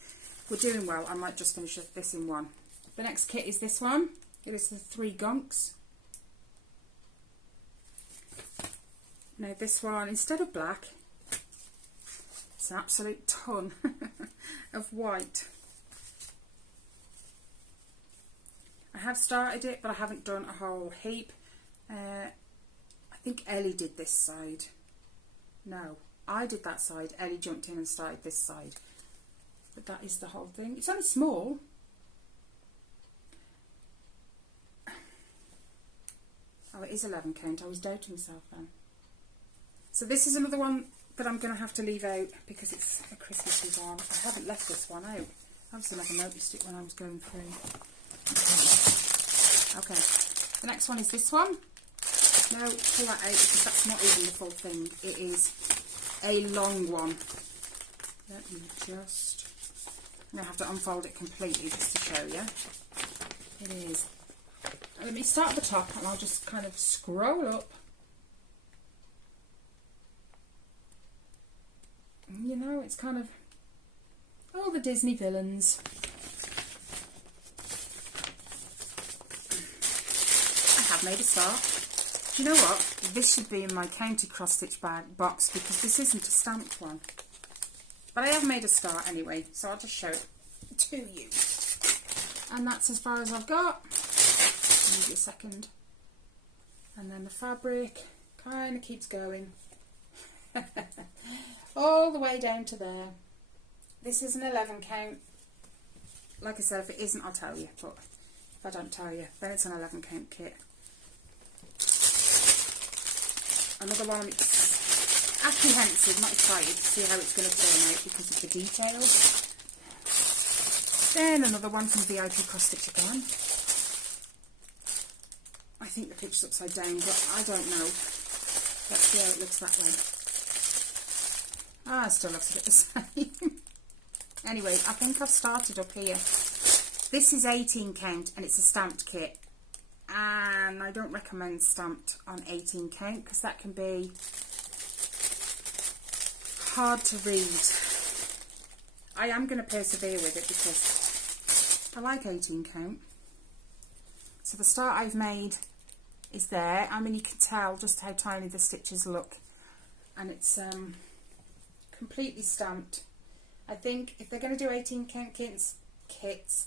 We're doing well. I might just finish this in one. The next kit is this one. It is the 3 gunks. Now this one, instead of black, it's an absolute ton of white. I have started it, but I haven't done a whole heap. I think Ellie did this side. No, I did that side, Ellie jumped in and started this side. But that is the whole thing. It's only small. Oh, it is 11 count. I was doubting myself then. So this is another one that I'm going to have to leave out because it's a Christmassy one. I haven't left this one out. I obviously never noticed it when I was going through. Okay. The next one is this one. No, pull that out because that's not even the full thing. It is a long one. Let me just... I'm going to have to unfold it completely just to show you. It is. Let me start at the top and I'll just kind of scroll up. You know, it's kind of all the Disney villains. I have made a start. Do you know what? This should be in my county cross stitch bag box because this isn't a stamped one. But I have made a start anyway, so I'll just show it to you. And that's as far as I've got. Give you a second. And then the fabric kind of keeps going. All the way down to there. This is an 11 count. Like I said, if it isn't, I'll tell you. But if I don't tell you, then it's an 11 count kit. Another one, I'm apprehensive, not excited to see how it's going to turn out because of the details. Then another one from VIP Cross Stitch again. I think the picture's upside down, but I don't know. Let's see how it looks that way. Ah, it still looks a bit the same. Anyway, I think I've started up here. This is 18 count and it's a stamped kit. And I don't recommend stamped on 18 count because that can be hard to read. I am going to persevere with it because I like 18 count. So the start I've made is there. I mean, you can tell just how tiny the stitches look. And it's completely stamped. I think if they're going to do 18 count kits,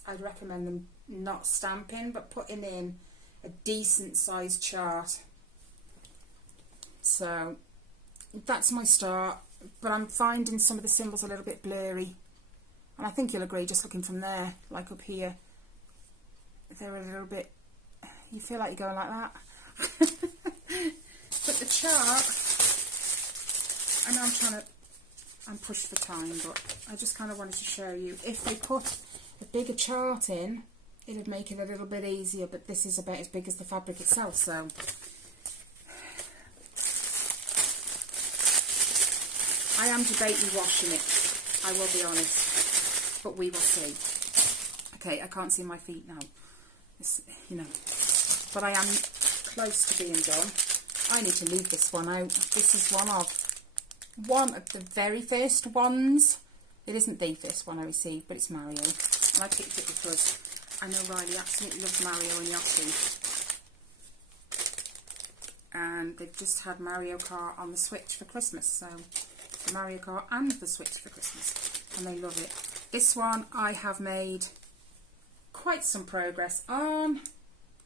I'd recommend them not stamping, but putting in a decent sized chart. So that's my start, but I'm finding some of the symbols a little bit blurry, and I think you'll agree just looking from there, like up here, they're a little bit, you feel like you're going like that. But the chart, I know I'm pushed for time, but I just kind of wanted to show you, if they put a bigger chart in, it would make it a little bit easier, but this is about as big as the fabric itself, so I am debating washing it, I will be honest, but we will see. Okay, I can't see my feet now, you know, but I am close to being done. I need to leave this one out. This is one of the very first ones. It isn't the first one I received, but it's Mario, and I picked it because I know Riley absolutely loves Mario and Yoshi. And they've just had Mario Kart on the Switch for Christmas. So, the Mario Kart and the Switch for Christmas. And they love it. This one I have made quite some progress on.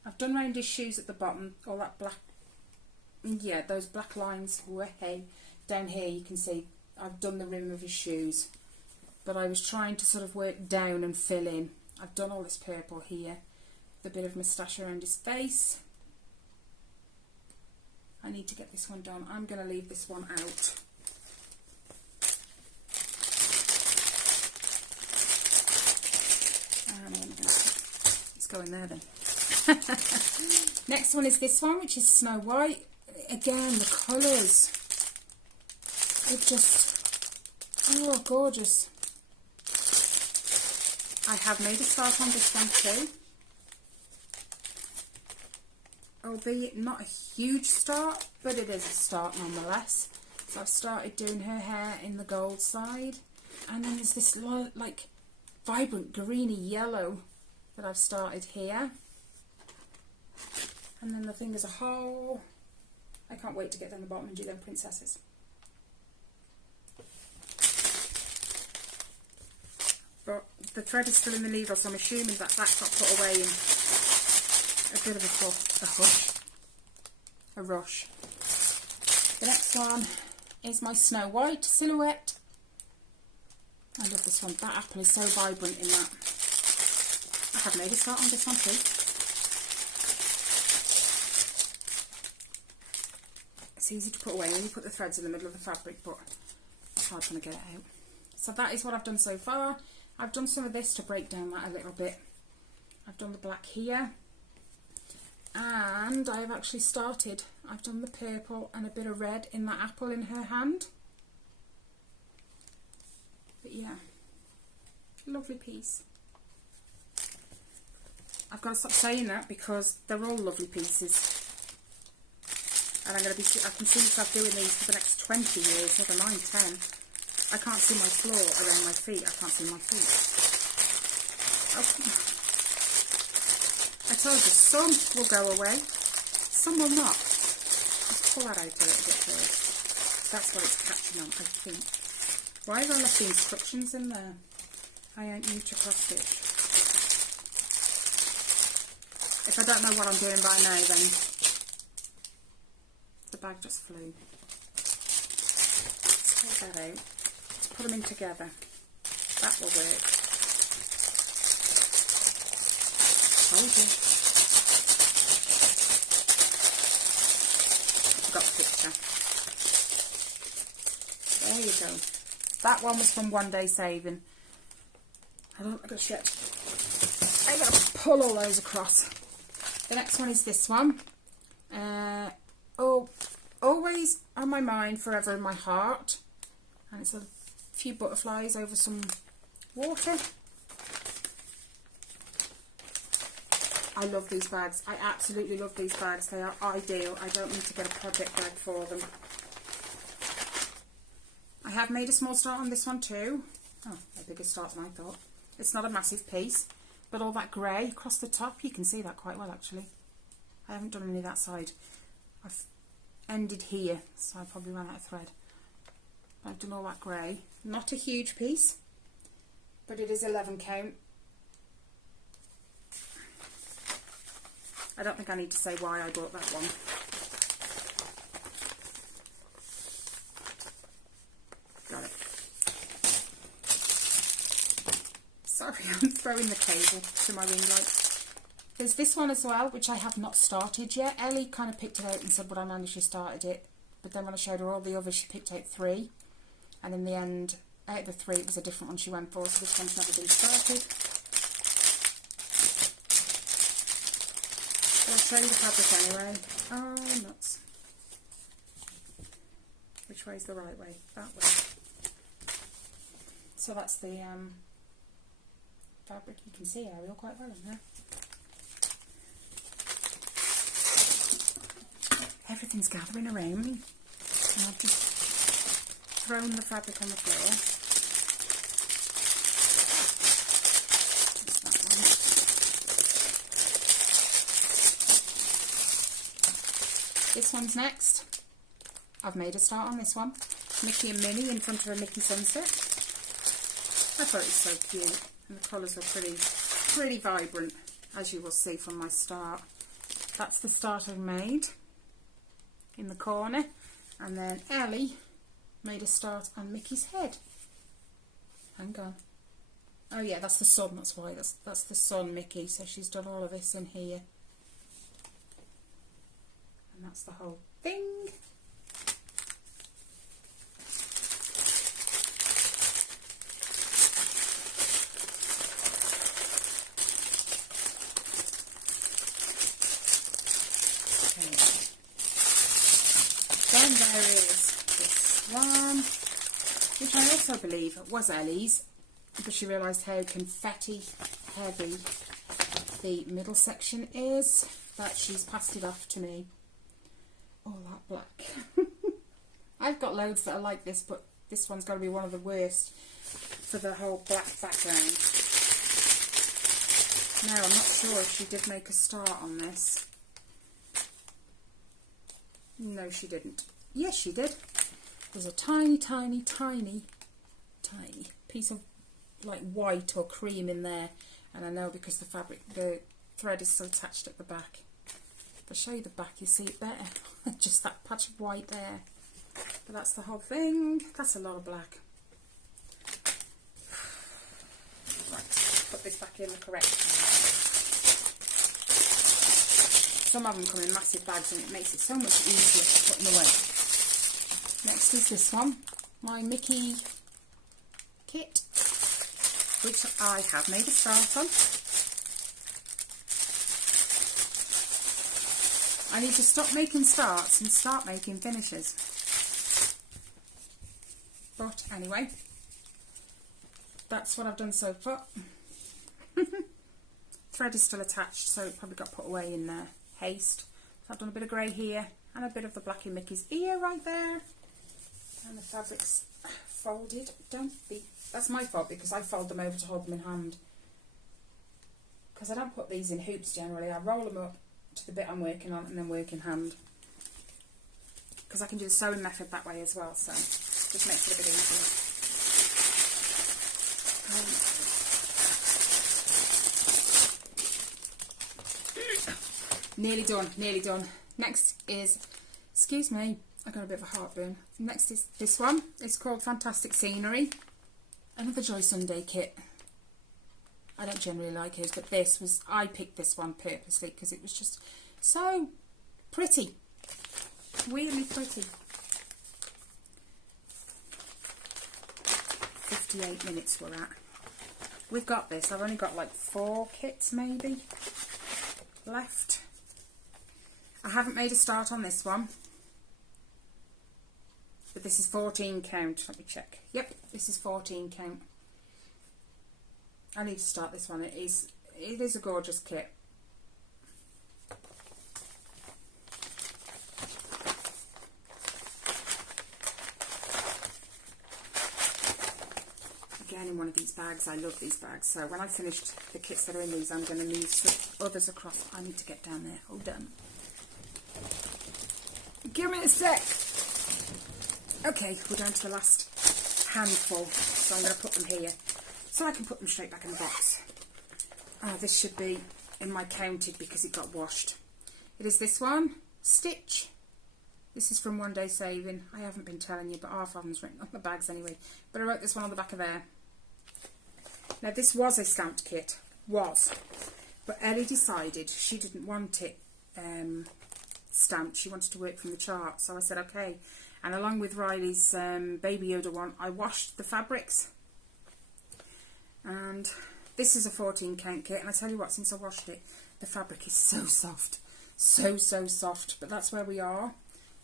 I've done round his shoes at the bottom. All that black, yeah, those black lines. Way down here you can see I've done the rim of his shoes. But I was trying to sort of work down and fill in. I've done all this purple here, the bit of moustache around his face. I need to get this one done. I'm going to leave this one out. Let's go in there then. Next one is this one, which is Snow White. Again, the colours. It just, oh, gorgeous. I have made a start on this one too, albeit not a huge start, but it is a start nonetheless. So I've started doing her hair in the gold side, and then there's this like vibrant greeny yellow that I've started here, and then the thing as a whole. I can't wait to get down the bottom and do them princesses. But the thread is still in the needle, so I'm assuming that that got put away in a bit of a rush. The next one is my Snow White silhouette. I love this one. That apple is so vibrant in that. I have made a start on this one too. It's easy to put away when you put the threads in the middle of the fabric, but it's hard trying to get it out. So that is what I've done so far. I've done some of this to break down that a little bit. I've done the black here, and I've actually started, I've done the purple and a bit of red in that apple in her hand. But yeah, lovely piece. I've got to stop saying that because they're all lovely pieces. And I can see myself doing these for the next 20 years, never mind 10. I can't see my floor around my feet. I can't see my feet. Oh. I told you, some will go away, some will not. Just pull that out a little bit first. That's what it's catching on, I think. Why have I left the instructions in there? I ain't new to cross stitch. If I don't know what I'm doing by now, then the bag just flew. Let's take that out. Put them in together. That will work. Hold you. Got the picture. There you go. That one was from One Day Saving. I don't look at shit. I'm going to pull all those across. The next one is this one. Oh, always on my mind, forever in my heart. And it's a few butterflies over some water. I love these bags. I absolutely love these bags. They are ideal. I don't need to get a project bag for them. I have made a small start on this one too. Oh, a bigger start than I thought. It's not a massive piece, but all that grey across the top, you can see that quite well actually. I haven't done any of that side. I've ended here, so I probably ran out of thread. I've done all that grey. Not a huge piece, but it is 11 count. I don't think I need to say why I bought that one. Got it. Sorry, I'm throwing the cable to my ring light. There's this one as well, which I have not started yet. Ellie kind of picked it out and said, well, I know she started it. But then when I showed her all the others, she picked out 3. And in the end, out of the 3, it was a different one she went for. So this one's never been started. I'll show you the fabric anyway. Oh, nuts. Which way's the right way? That way. So that's the fabric. You can see Ariel quite well in there. Everything's gathering around me. And I've just thrown the fabric on the floor. Just that one. This one's next. I've made a start on this one. Mickey and Minnie in front of a Mickey sunset. I thought it was so cute, and the colours are pretty vibrant, as you will see from my start. That's the start I've made in the corner, and then Ellie made a start on Mickey's head. Hang on. Oh yeah, that's the sun. That's why. That's the sun, Mickey. So she's done all of this in here, and that's the whole thing. Then there is this one, which I also believe was Ellie's, because she realised how confetti heavy the middle section is, that she's passed it off to me. Oh, that black. I've got loads that are like this, but this one's got to be one of the worst for the whole black background. Now, I'm not sure if she did make a start on this. No, she didn't. Yes, she did. There's a tiny piece of like white or cream in there, and I know because the thread is still attached at the back. If I show you the back, you see it better. Just that patch of white there. But that's the whole thing. That's a lot of black. Right, put this back in the correct way. Some of them come in massive bags and it makes it so much easier to put them away. Next is this one, my Mickey kit, which I have made a start on. I need to stop making starts and start making finishes. But anyway, that's what I've done so far. Thread is still attached, so it probably got put away in haste. So I've done a bit of grey here and a bit of the black in Mickey's ear right there. And the fabric's folded. Don't be... That's my fault because I fold them over to hold them in hand. Because I don't put these in hoops generally. I roll them up to the bit I'm working on and then work in hand. Because I can do the sewing method that way as well, so just makes it a bit easier. Nearly done, nearly done. Next is, excuse me, I got a bit of a heartburn. Next is this one. It's called Fantastic Scenery. Another Joy Sunday kit. I don't generally like his, but this was, I picked this one purposely because it was just so pretty. Really pretty. 58 minutes we're at. We've got this. I've only got like 4 kits maybe left. I haven't made a start on this one. But this is 14 count. Let me check. Yep, this is 14 count. I need to start this one. It is a gorgeous kit. Again, in one of these bags. I love these bags. So when I finished the kits that are in these, I'm going to move some others across. I need to get down there. Hold on. Give me a sec. Okay, we're down to the last handful. So I'm going to put them here. So I can put them straight back in the box. This should be in my counted because it got washed. It is this one, Stitch. This is from One Day Saving. I haven't been telling you, but half of them's written on the bags anyway. But I wrote this one on the back of there. Now this was a stamped kit. But Ellie decided she didn't want it stamped. She wanted to work from the chart. So I said, okay. And along with Riley's Baby Yoda one, I washed the fabrics. And this is a 14 count kit, and I tell you what, since I washed it, the fabric is so soft. So soft. But that's where we are.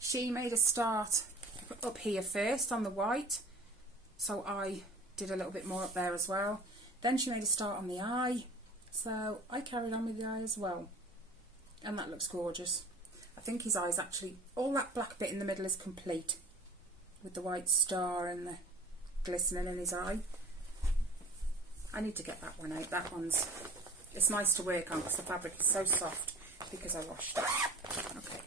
She made a start up here first on the white, so I did a little bit more up there as well. Then she made a start on the eye, so I carried on with the eye as well. And that looks gorgeous. I think his eye's actually, all that black bit in the middle is complete, with the white star and the glistening in his eye. I need to get that one out. That one's, it's nice to work on because the fabric is so soft because I washed it. Okay.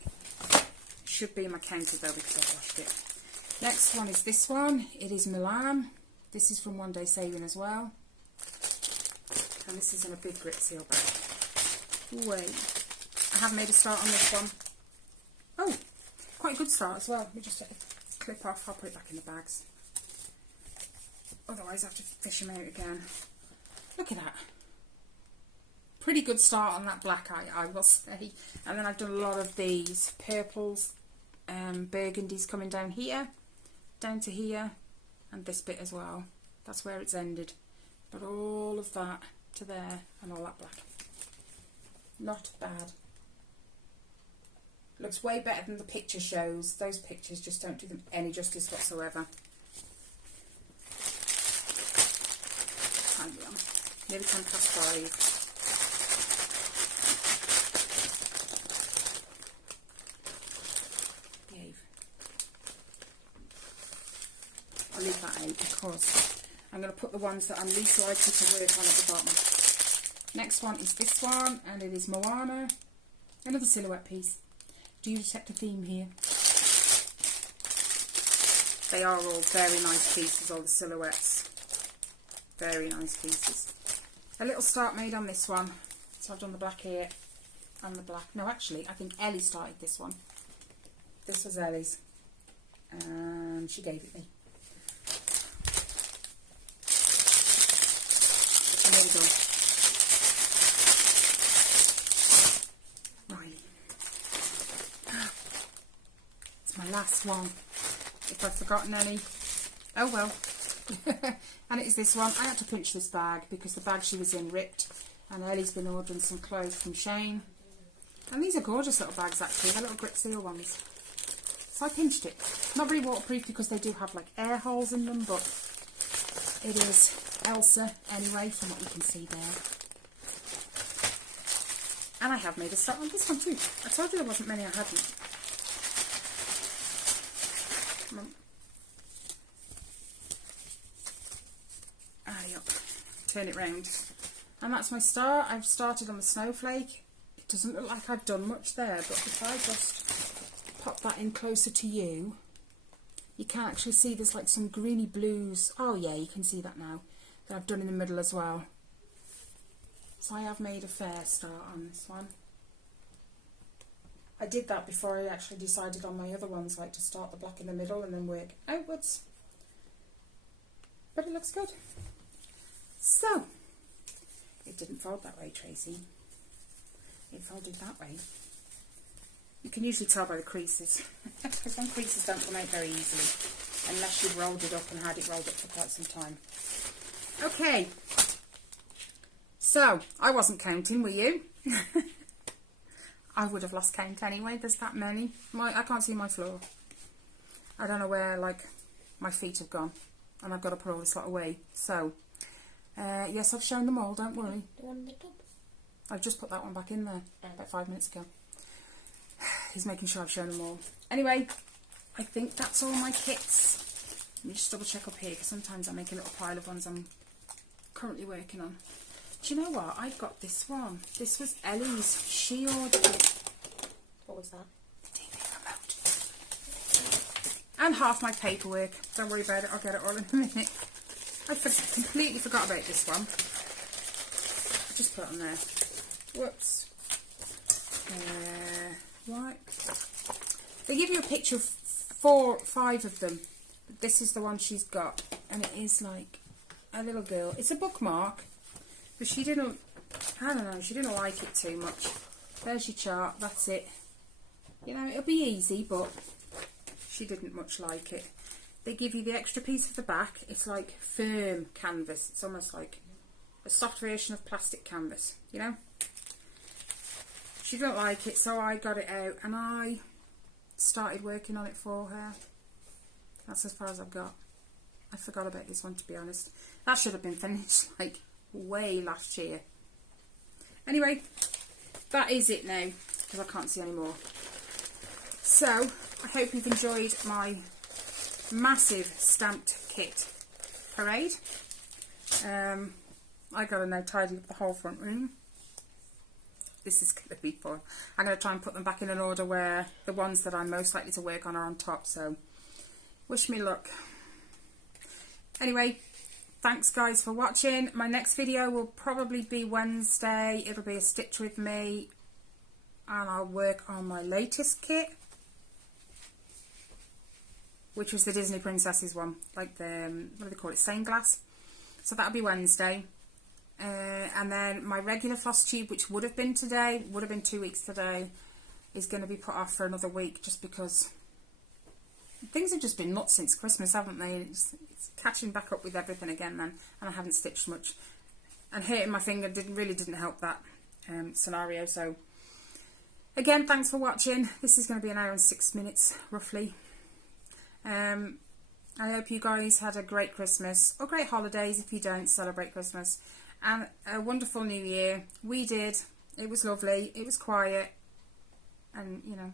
It should be in my counter though because I washed it. Next one is this one. It is Milan. This is from One Day Saving as well. And this is in a big grit seal bag. Wait. I have made a start on this one. Oh, quite a good start as well. Let me just let it clip off. I'll put it back in the bags. Otherwise I have to fish them out again. Look at that. Pretty good start on that black eye, I will say. And then I've done a lot of these purples, burgundies coming down here, down to here, and this bit as well. That's where it's ended. But all of that to there and all that black. Not bad. Looks way better than the picture shows. Those pictures just don't do them any justice whatsoever. Hang on. Nearly 5:10. Behave. I'll leave that out because I'm going to put the ones that I'm least likely to work on at the bottom. Next one is this one, and it is Moana. Another silhouette piece. Do you detect a theme here? They are all very nice pieces, all the silhouettes. Very nice pieces. A little start made on this one. So I've done the black here and the black. No, actually, I think Ellie started this one. This was Ellie's. and she gave it me. I'm nearly done. Right. It's my last one. If I've forgotten any, oh well. And it is this one. I had to pinch this bag because the bag she was in ripped, and Ellie's been ordering some clothes from Shane. And these are gorgeous little bags actually, they're little grit seal ones. So I pinched it. Not very waterproof because they do have like air holes in them, but it is Elsa anyway, from what you can see there. And I have made a start on this one too. I told you there wasn't many I hadn't. Come on. Hurry up. Turn it round. And that's my start. I've started on the snowflake. It doesn't look like I've done much there, but if I just pop that in closer to you, you can actually see there's like some greeny blues. Oh yeah, you can see that now. That I've done in the middle as well. So I have made a fair start on this one. I did that before I actually decided on my other ones, like to start the black in the middle and then work outwards. But it looks good. So, it didn't fold that way, Tracy. It folded that way. You can usually tell by the creases. Because some creases don't come out very easily. Unless you've rolled it up and had it rolled up for quite some time. Okay. So, I wasn't counting, were you? I would have lost count anyway, there's that many. I can't see my floor. I don't know where, like, my feet have gone. And I've got to put all this lot away. So, yes, I've shown them all, don't worry. The one in the tub? I've just put that one back in there about 5 minutes ago. He's making sure I've shown them all. Anyway, I think that's all my kits. Let me just double check up here, because sometimes I make a little pile of ones I'm currently working on. Do you know what? I've got this one. This was Ellie's. She ordered it. What was that? The TV remote. And half my paperwork. Don't worry about it. I'll get it all in a minute. I completely forgot about this one. Just put it on there. Whoops. Right. They give you a picture of 4, 5 of them. But this is the one she's got. And it is like a little girl. It's a bookmark. But she didn't, I don't know, she didn't like it too much. There's your chart, that's it. You know, it'll be easy, but she didn't much like it. They give you the extra piece of the back. It's like firm canvas. It's almost like a soft version of plastic canvas, you know. She didn't like it, so I got it out and I started working on it for her. That's as far as I've got. I forgot about this one, to be honest. That should have been finished like way last year. Anyway, that is it now, because I can't see any more. So, I hope you've enjoyed my massive stamped kit parade. I gotta now tidy up the whole front room. This is gonna be fun. I'm gonna try and put them back in an order where the ones that I'm most likely to work on are on top, so wish me luck. Anyway, thanks guys for watching. My next video will probably be Wednesday. It'll be a stitch with me and I'll work on my latest kit, which was the Disney Princesses one, like the, what do they call it, stained glass. So that'll be Wednesday. And then my regular Flosstube, which would have been today, would have been 2 weeks today, is going to be put off for another week just because things have just been nuts since Christmas, haven't they? It's catching back up with everything again then, and I haven't stitched much. And hurting my finger really didn't help that scenario. So again, thanks for watching. This is going to be an hour and 6 minutes roughly. I hope you guys had a great Christmas, or great holidays if you don't celebrate Christmas, and a wonderful New Year. We did. It was lovely. It was quiet, and you know,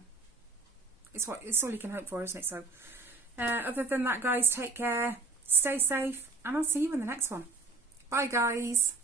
it's all you can hope for, isn't it? So other than that, guys, take care, stay safe, and I'll see you in the next one. Bye guys.